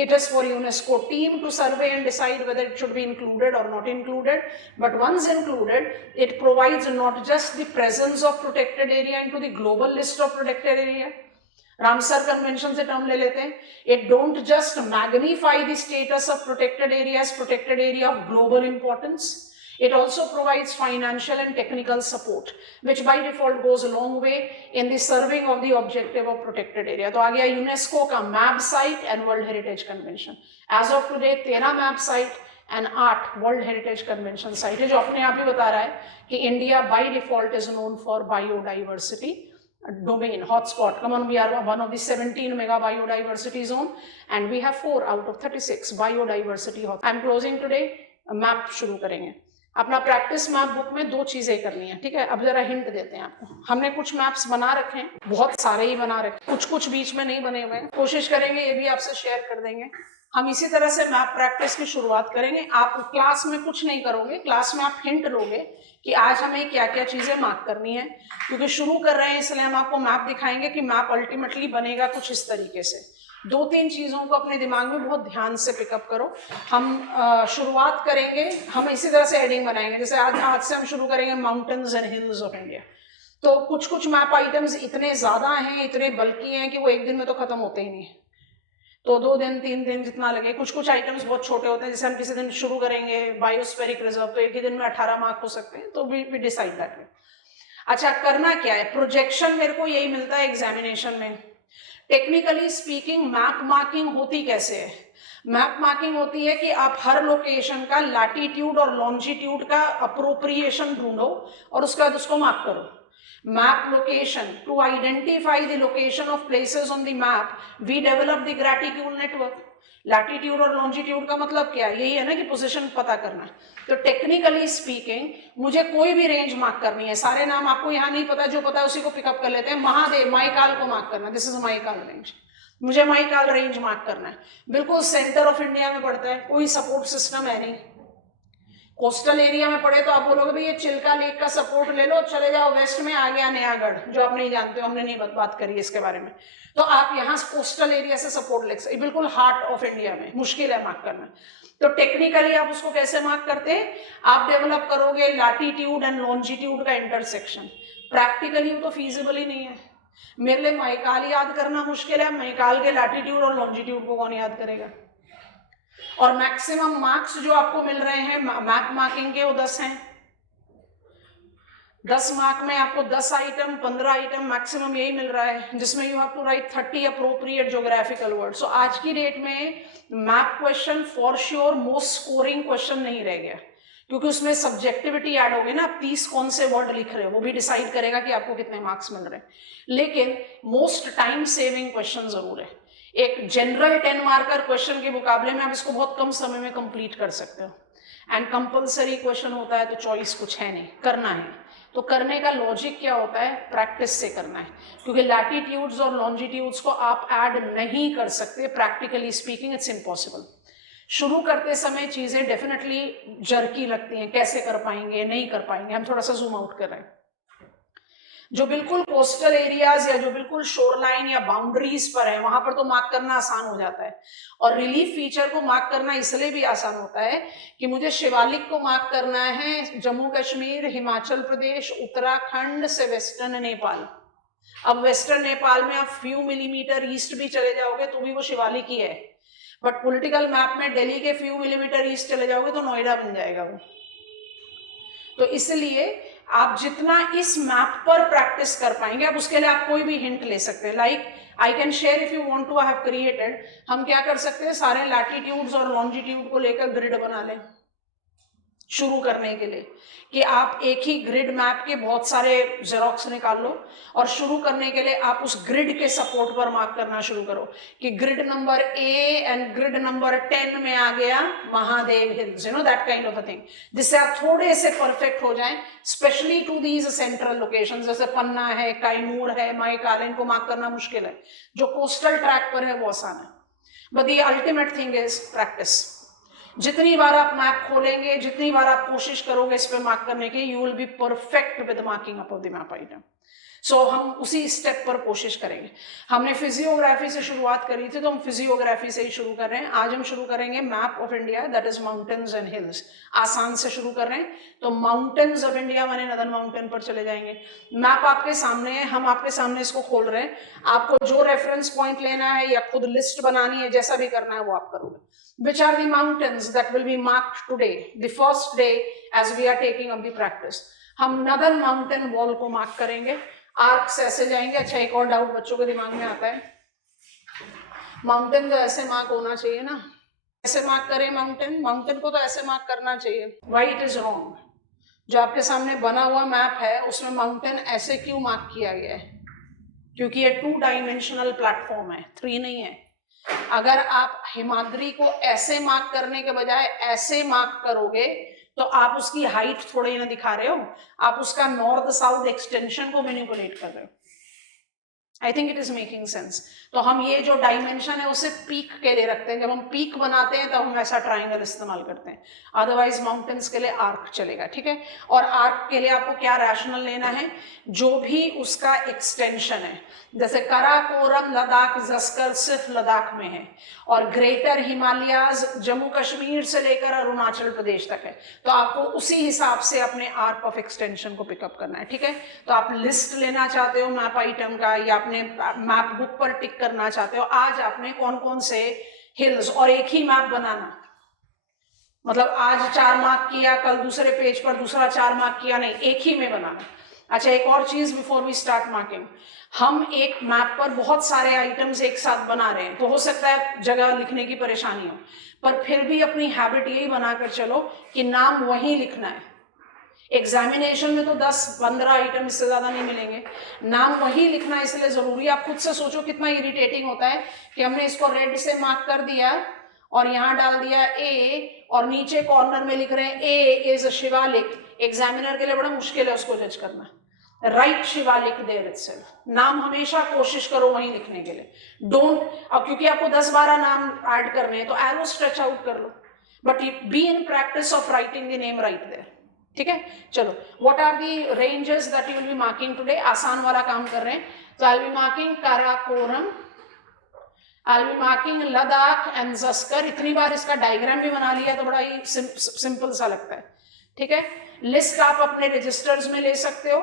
It is for UNESCO team to survey and decide whether it should be included or not included. But once included, it provides not just the presence of protected area into the global list of protected area. Ramsar convention से term ले लेते हैं। It don't just magnify the status of protected areas, protected area of global importance, it also provides financial and technical support which by default goes a long way in the serving of the objective of protected area। तो आ गया UNESCO का map site and world heritage convention. As of today 13 map site and 8 world heritage convention site है, जो अपने आप ही बता रहा है कि India by default is known for biodiversity domain hotspot. Come on, we are one of the 17 mega biodiversity zone and we have 4 out of 36 biodiversity hot. I am closing today, map शुरू करेंगे। अपना practice map book में 2 चीजें करनी है, ठीक है। अब जरा हिंट देते हैं आपको। हमने कुछ मैप्स बना रखे हैं, बहुत सारे ही बना रखे, कुछ बीच में नहीं बने हुए हैं, कोशिश करेंगे ये भी आपसे शेयर कर देंगे। हम इसी तरह से मैप प्रैक्टिस की शुरुआत करेंगे। आप क्लास में कुछ नहीं करोगे, क्लास में आप हिंट लोगे कि आज हमें क्या क्या चीजें मार्क करनी है, क्योंकि शुरू कर रहे हैं इसलिए हम आपको मैप दिखाएंगे कि मैप अल्टीमेटली बनेगा कुछ इस तरीके से। 2-3 चीजों को अपने दिमाग में बहुत ध्यान से पिकअप करो। हम शुरुआत करेंगे, हम इसी तरह से हेडिंग बनाएंगे, जैसे आज से हम शुरू करेंगे mountains and hills of India. तो कुछ मैप आइटम्स इतने ज्यादा हैं, इतने बल्कि हैं कि वो एक दिन में तो खत्म होते ही नहीं है, तो 2 दिन 3 दिन जितना लगे। कुछ आइटम्स बहुत छोटे होते हैं, जैसे हम किसी दिन शुरू करेंगे बायोस्फेरिक रिजर्व, तो एक ही दिन में 18 मार्क हो सकते हैं, तो वी डिसाइड दैट वे। अच्छा, करना क्या है? प्रोजेक्शन मेरे को यही मिलता है एग्जामिनेशन में। टेक्निकली स्पीकिंग मैप मार्किंग होती कैसे है? मैप मार्किंग होती है कि आप हर लोकेशन का लैटिट्यूड और लॉन्जिट्यूड का अप्रोप्रिएशन ढूंढो और उसके बाद उसको मार्क करो। Map location, to identify the location of places on the map, we develop the gratitude network. Latitude और लॉन्जिट्यूड का मतलब क्या है? यही है ना कि पोजीशन पता करना। तो टेक्निकली स्पीकिंग मुझे कोई भी रेंज मार्क करनी है, सारे नाम आपको यहाँ नहीं पता, जो पता है उसी को पिकअप कर लेते हैं। महादेव, माइकाल को मार्क करना, दिस इज माइकाल रेंज, मुझे माइकाल रेंज मार्क करना है। बिल्कुल सेंटर ऑफ इंडिया में पड़ता है, कोई सपोर्ट सिस्टम है नहीं, कोस्टल एरिया में पड़े तो आप बोलोगे भाई ये चिल्का लेक का सपोर्ट ले लो, चले जाओ वेस्ट में, आ गया नयागढ़, जो आप नहीं जानते हो, हमने नहीं बात करी इसके बारे में। तो आप यहाँ कोस्टल एरिया से सपोर्ट ले सकते, बिल्कुल हार्ट ऑफ इंडिया में मुश्किल है मार्क करना। तो टेक्निकली आप उसको कैसे मार्क करते हैं, आप डेवलप करोगे लैटिट्यूड एंड लॉन्जिट्यूड का इंटरसेक्शन। प्रैक्टिकली वो तो फीजिबल ही नहीं है। मेरे लिए मैकाल याद करना मुश्किल है, मैकाल के लैटिट्यूड और लॉन्जिट्यूड को कौन याद करेगा। और मैक्सिमम मार्क्स जो आपको मिल रहे हैं मैप मार्किंग के वो 10 हैं। 10 मार्क में आपको 10 आइटम 15 आइटम मैक्सिमम यही मिल रहा है, जिसमें you have to write 30 appropriate geographical word. So आज की डेट में map question for sure most scoring question नहीं रह गया, क्योंकि उसमें सब्जेक्टिविटी ऐड होगी ना, 30 कौन से वर्ड लिख रहे हो वो भी डिसाइड करेगा कि आपको कितने मार्क्स मिल रहे हैं। लेकिन मोस्ट टाइम सेविंग क्वेश्चन जरूर है। एक जनरल 10 मार्कर क्वेश्चन के मुकाबले में आप इसको बहुत कम समय में कंप्लीट कर सकते हो। एंड कंपलसरी क्वेश्चन होता है तो चॉइस कुछ है नहीं, करना है। तो करने का लॉजिक क्या होता है, प्रैक्टिस से करना है, क्योंकि लैटिट्यूड्स और लॉन्जिट्यूड्स को आप ऐड नहीं कर सकते, प्रैक्टिकली स्पीकिंग इट्स इम्पॉसिबल। शुरू करते समय चीजें डेफिनेटली जर्की लगती हैं, कैसे कर पाएंगे नहीं कर पाएंगे। हम थोड़ा सा जूम आउट कर रहे हैं। जो बिल्कुल कोस्टल एरियाज या जो बिल्कुल शोरलाइन या बाउंड्रीज पर है, वहां पर तो मार्क करना आसान हो जाता है। और रिलीफ फीचर को मार्क करना इसलिए भी आसान होता है कि मुझे शिवालिक को मार्क करना है जम्मू कश्मीर, हिमाचल प्रदेश, उत्तराखंड से वेस्टर्न नेपाल। अब वेस्टर्न नेपाल में आप फ्यू मिलीमीटर ईस्ट भी चले जाओगे तो भी वो शिवालिक ही है, बट पॉलिटिकल मैप में दिल्ली के फ्यू मिलीमीटर ईस्ट चले जाओगे तो नोएडा बन जाएगा वो। तो इसलिए आप जितना इस मैप पर प्रैक्टिस कर पाएंगे, अब उसके लिए आप कोई भी हिंट ले सकते हैं। Like I can share if you want to, I have created. हम क्या कर सकते हैं, सारे लैटिट्यूड्स और लॉन्जिट्यूड को लेकर ग्रिड बना लें शुरू करने के लिए, कि आप एक ही ग्रिड मैप के बहुत सारे जेरोक्स निकाल लो और शुरू करने के लिए आप उस ग्रिड के सपोर्ट पर मार्क करना शुरू करो कि grid number A and grid number 10 में आ गया Mahadev hills, you know that kind of a thing, जिससे आप थोड़े से परफेक्ट हो जाएं, specially to these central location, जैसे पन्ना है, कैमूर है, मैकाल, इनको मार्क करना मुश्किल है। जो कोस्टल ट्रैक पर है वो आसान है, but the ultimate thing is practice. जितनी बार आप मैप खोलेंगे, जितनी बार आप कोशिश करोगे इस पे मार्क करने की, you will be perfect with marking up of the map item. So हम उसी स्टेप पर कोशिश करेंगे। हमने फिजियोग्राफी से शुरुआत करी थी, तो हम फिजियोग्राफी से ही शुरू कर रहे हैं। आज हम शुरू करेंगे map of India, that is mountains and hills. आसान से शुरू कर रहे हैं, तो माउंटेन्स ऑफ इंडिया माने नदन माउंटेन पर चले जाएंगे। मैप आपके सामने है, हम आपके सामने इसको खोल रहे हैं। आपको जो रेफरेंस पॉइंट लेना है या खुद लिस्ट बनानी है, जैसा भी करना है वो आप करोगे। Which are the mountains that will be marked today, the first day as we are taking up the practice? हम नदन माउंटेन वॉल को मार्क करेंगे, आर्क से ऐसे जाएंगे। अच्छा, एक और डाउट बच्चों के दिमाग में आता है, माउंटेन तो ऐसे मार्क होना चाहिए ना, ऐसे मार्क करें माउंटेन, माउंटेन को तो ऐसे मार्क करना चाहिए। Why it is wrong? जो आपके सामने बना हुआ मैप है उसमें माउंटेन ऐसे क्यों मार्क किया गया है? क्योंकि ये 2 डायमेंशनल प्लेटफॉर्म है, 3 नहीं है। अगर आप हिमाद्री को ऐसे मार्क करने के बजाय ऐसे मार्क करोगे तो आप उसकी हाइट थोड़ी ही ना दिखा रहे हो, आप उसका नॉर्थ साउथ एक्सटेंशन को मैनिपुलेट कर रहे हो। I think it is making sense. तो हम ये जो डायमेंशन है उसे पीक के लिए रखते हैं। जब हम पीक बनाते हैं तब हम ऐसा ट्राइंगल इस्तेमाल करते हैं, अदरवाइज माउंटेन्स के लिए आर्क चलेगा, ठीक है। और आर्क के लिए आपको क्या रैशनल लेना है, जो भी उसका एक्सटेंशन है, जैसे कराकोरम लद्दाख जस्कर सिर्फ लद्दाख में है, और ग्रेटर हिमालयाज जम्मू कश्मीर से लेकर अरुणाचल प्रदेश तक है, तो आपको उसी हिसाब से अपने आर्क ऑफ एक्सटेंशन को पिकअप करना है, ठीक है। तो आप लिस्ट लेना चाहते हो मैप आइटम का, या अपने मैप बुक पर टिक करना चाहते हो, आज आपने कौन कौन से हिल्स, और एक ही मैप बनाना, मतलब आज 4 मार्क किया, कल दूसरे पेज पर दूसरा 4 मार्क किया, नहीं, एक ही में बनाना। अच्छा, एक और चीज बिफोर वी स्टार्ट मार्किंग, हम एक मैप पर बहुत सारे आइटम्स एक साथ बना रहे हैं, तो हो सकता है जगह लिखने की परेशानी हो, पर फिर भी अपनी हैबिट यही बनाकर चलो कि नाम वही लिखना है। एग्जामिनेशन में तो 10-15 आइटम, इससे ज्यादा नहीं मिलेंगे, नाम वही लिखना इसलिए जरूरी है। आप खुद से सोचो कितना इरिटेटिंग होता है कि हमने इसको रेड से मार्क कर दिया और यहाँ डाल दिया ए, और नीचे कॉर्नर में लिख रहे हैं ए इज शिवालिक। एग्जामिनर के लिए बड़ा मुश्किल है उसको जज करना। राइट शिवालिक देयर इटसेल्फ, नाम हमेशा कोशिश करो वहीं लिखने के लिए। डोंट, अब क्योंकि आपको 10-12 नाम ऐड करने हैं तो एरो स्ट्रेच आउट कर लो। but be in practice of writing the name right there. ठीक है, चलो, what are the ranges that you will be marking today? आसान वाला काम कर रहे हैं, so I'll be marking Karakoram, I'll be marking Ladakh and Zanskar. इतनी बार इसका डायग्राम भी बना लिया तो बड़ा ही सिंपल सा लगता है. ठीक है, लिस्ट आप अपने रजिस्टर्स में ले सकते हो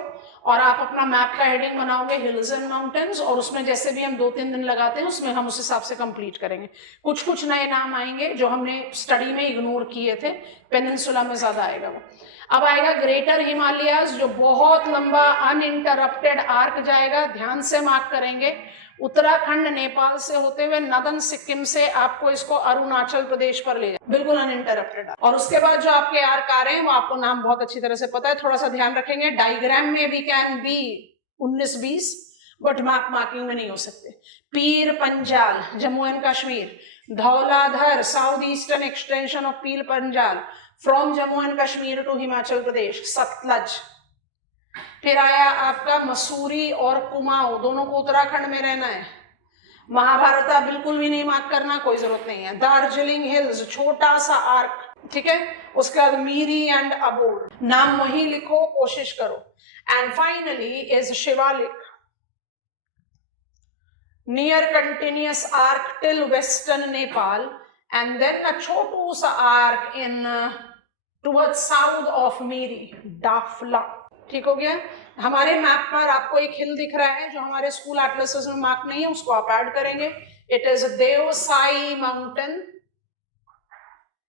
और आप अपना मैप का हेडिंग बनाओगे हिल्स एंड माउंटेन्स, और उसमें जैसे भी हम 2-3 दिन लगाते हैं उसमें हम उस हिसाब से कंप्लीट करेंगे. कुछ कुछ नए नाम आएंगे जो हमने स्टडी में इग्नोर किए थे, पेनिनसुला में ज्यादा आएगा वो. अब आएगा ग्रेटर हिमालयाज, जो बहुत लंबा अनइंटरप्टेड आर्क जाएगा, ध्यान से मार्क करेंगे. उत्तराखंड नेपाल से होते हुए नदन सिक्किम से आपको इसको अरुणाचल प्रदेश पर ले जाए, बिल्कुल अनइंटरप्टेड. और उसके बाद जो आपके आर्क आ रहे हैं वो आपको नाम बहुत अच्छी तरह से पता है, थोड़ा सा ध्यान रखेंगे. डायग्राम में we can be 19-20, but map marking में नहीं हो सकते. Pir Panjal Jammu and Kashmir, Dhauladhar south eastern extension of Pir Panjal from Jammu and Kashmir to Himachal Pradesh, Sutlej. फिर आया आपका मसूरी और कुमाऊं, दोनों को उत्तराखंड में रहना है. महाभारता बिल्कुल भी नहीं मार्क करना, कोई जरूरत नहीं है. दार्जिलिंग हिल्स छोटा सा आर्क. ठीक है, उसके बाद मीरी एंड अबोर, नाम वही लिखो, कोशिश करो. And finally is Shivalik, near continuous arc till western Nepal, and then a छोटू सा arc in towards south of Miri, Dafla. ठीक हो गया. हमारे मैप पर आपको एक हिल दिख रहा है जो हमारे स्कूल एटलसेस में मार्क नहीं है, उसको आप ऐड करेंगे. It is Deosai mountain.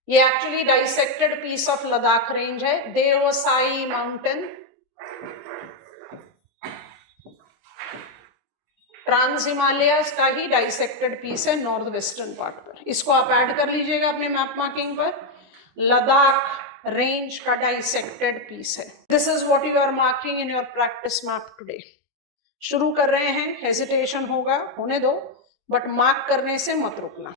ये actually dissected piece of Ladakh range है, देवसाई माउंटेन. ट्रांस हिमालयाज का ही डाइसेक्टेड पीस है नॉर्थ वेस्टर्न पार्ट पर, इसको आप ऐड कर लीजिएगा अपने मैप मार्किंग पर. लद्दाख रेंज का डाइसेक्टेड पीस है. This is what you are marking in your practice map today. शुरू कर रहे हैं, हेजिटेशन होगा, होने दो, बट मार्क करने से मत रुकना.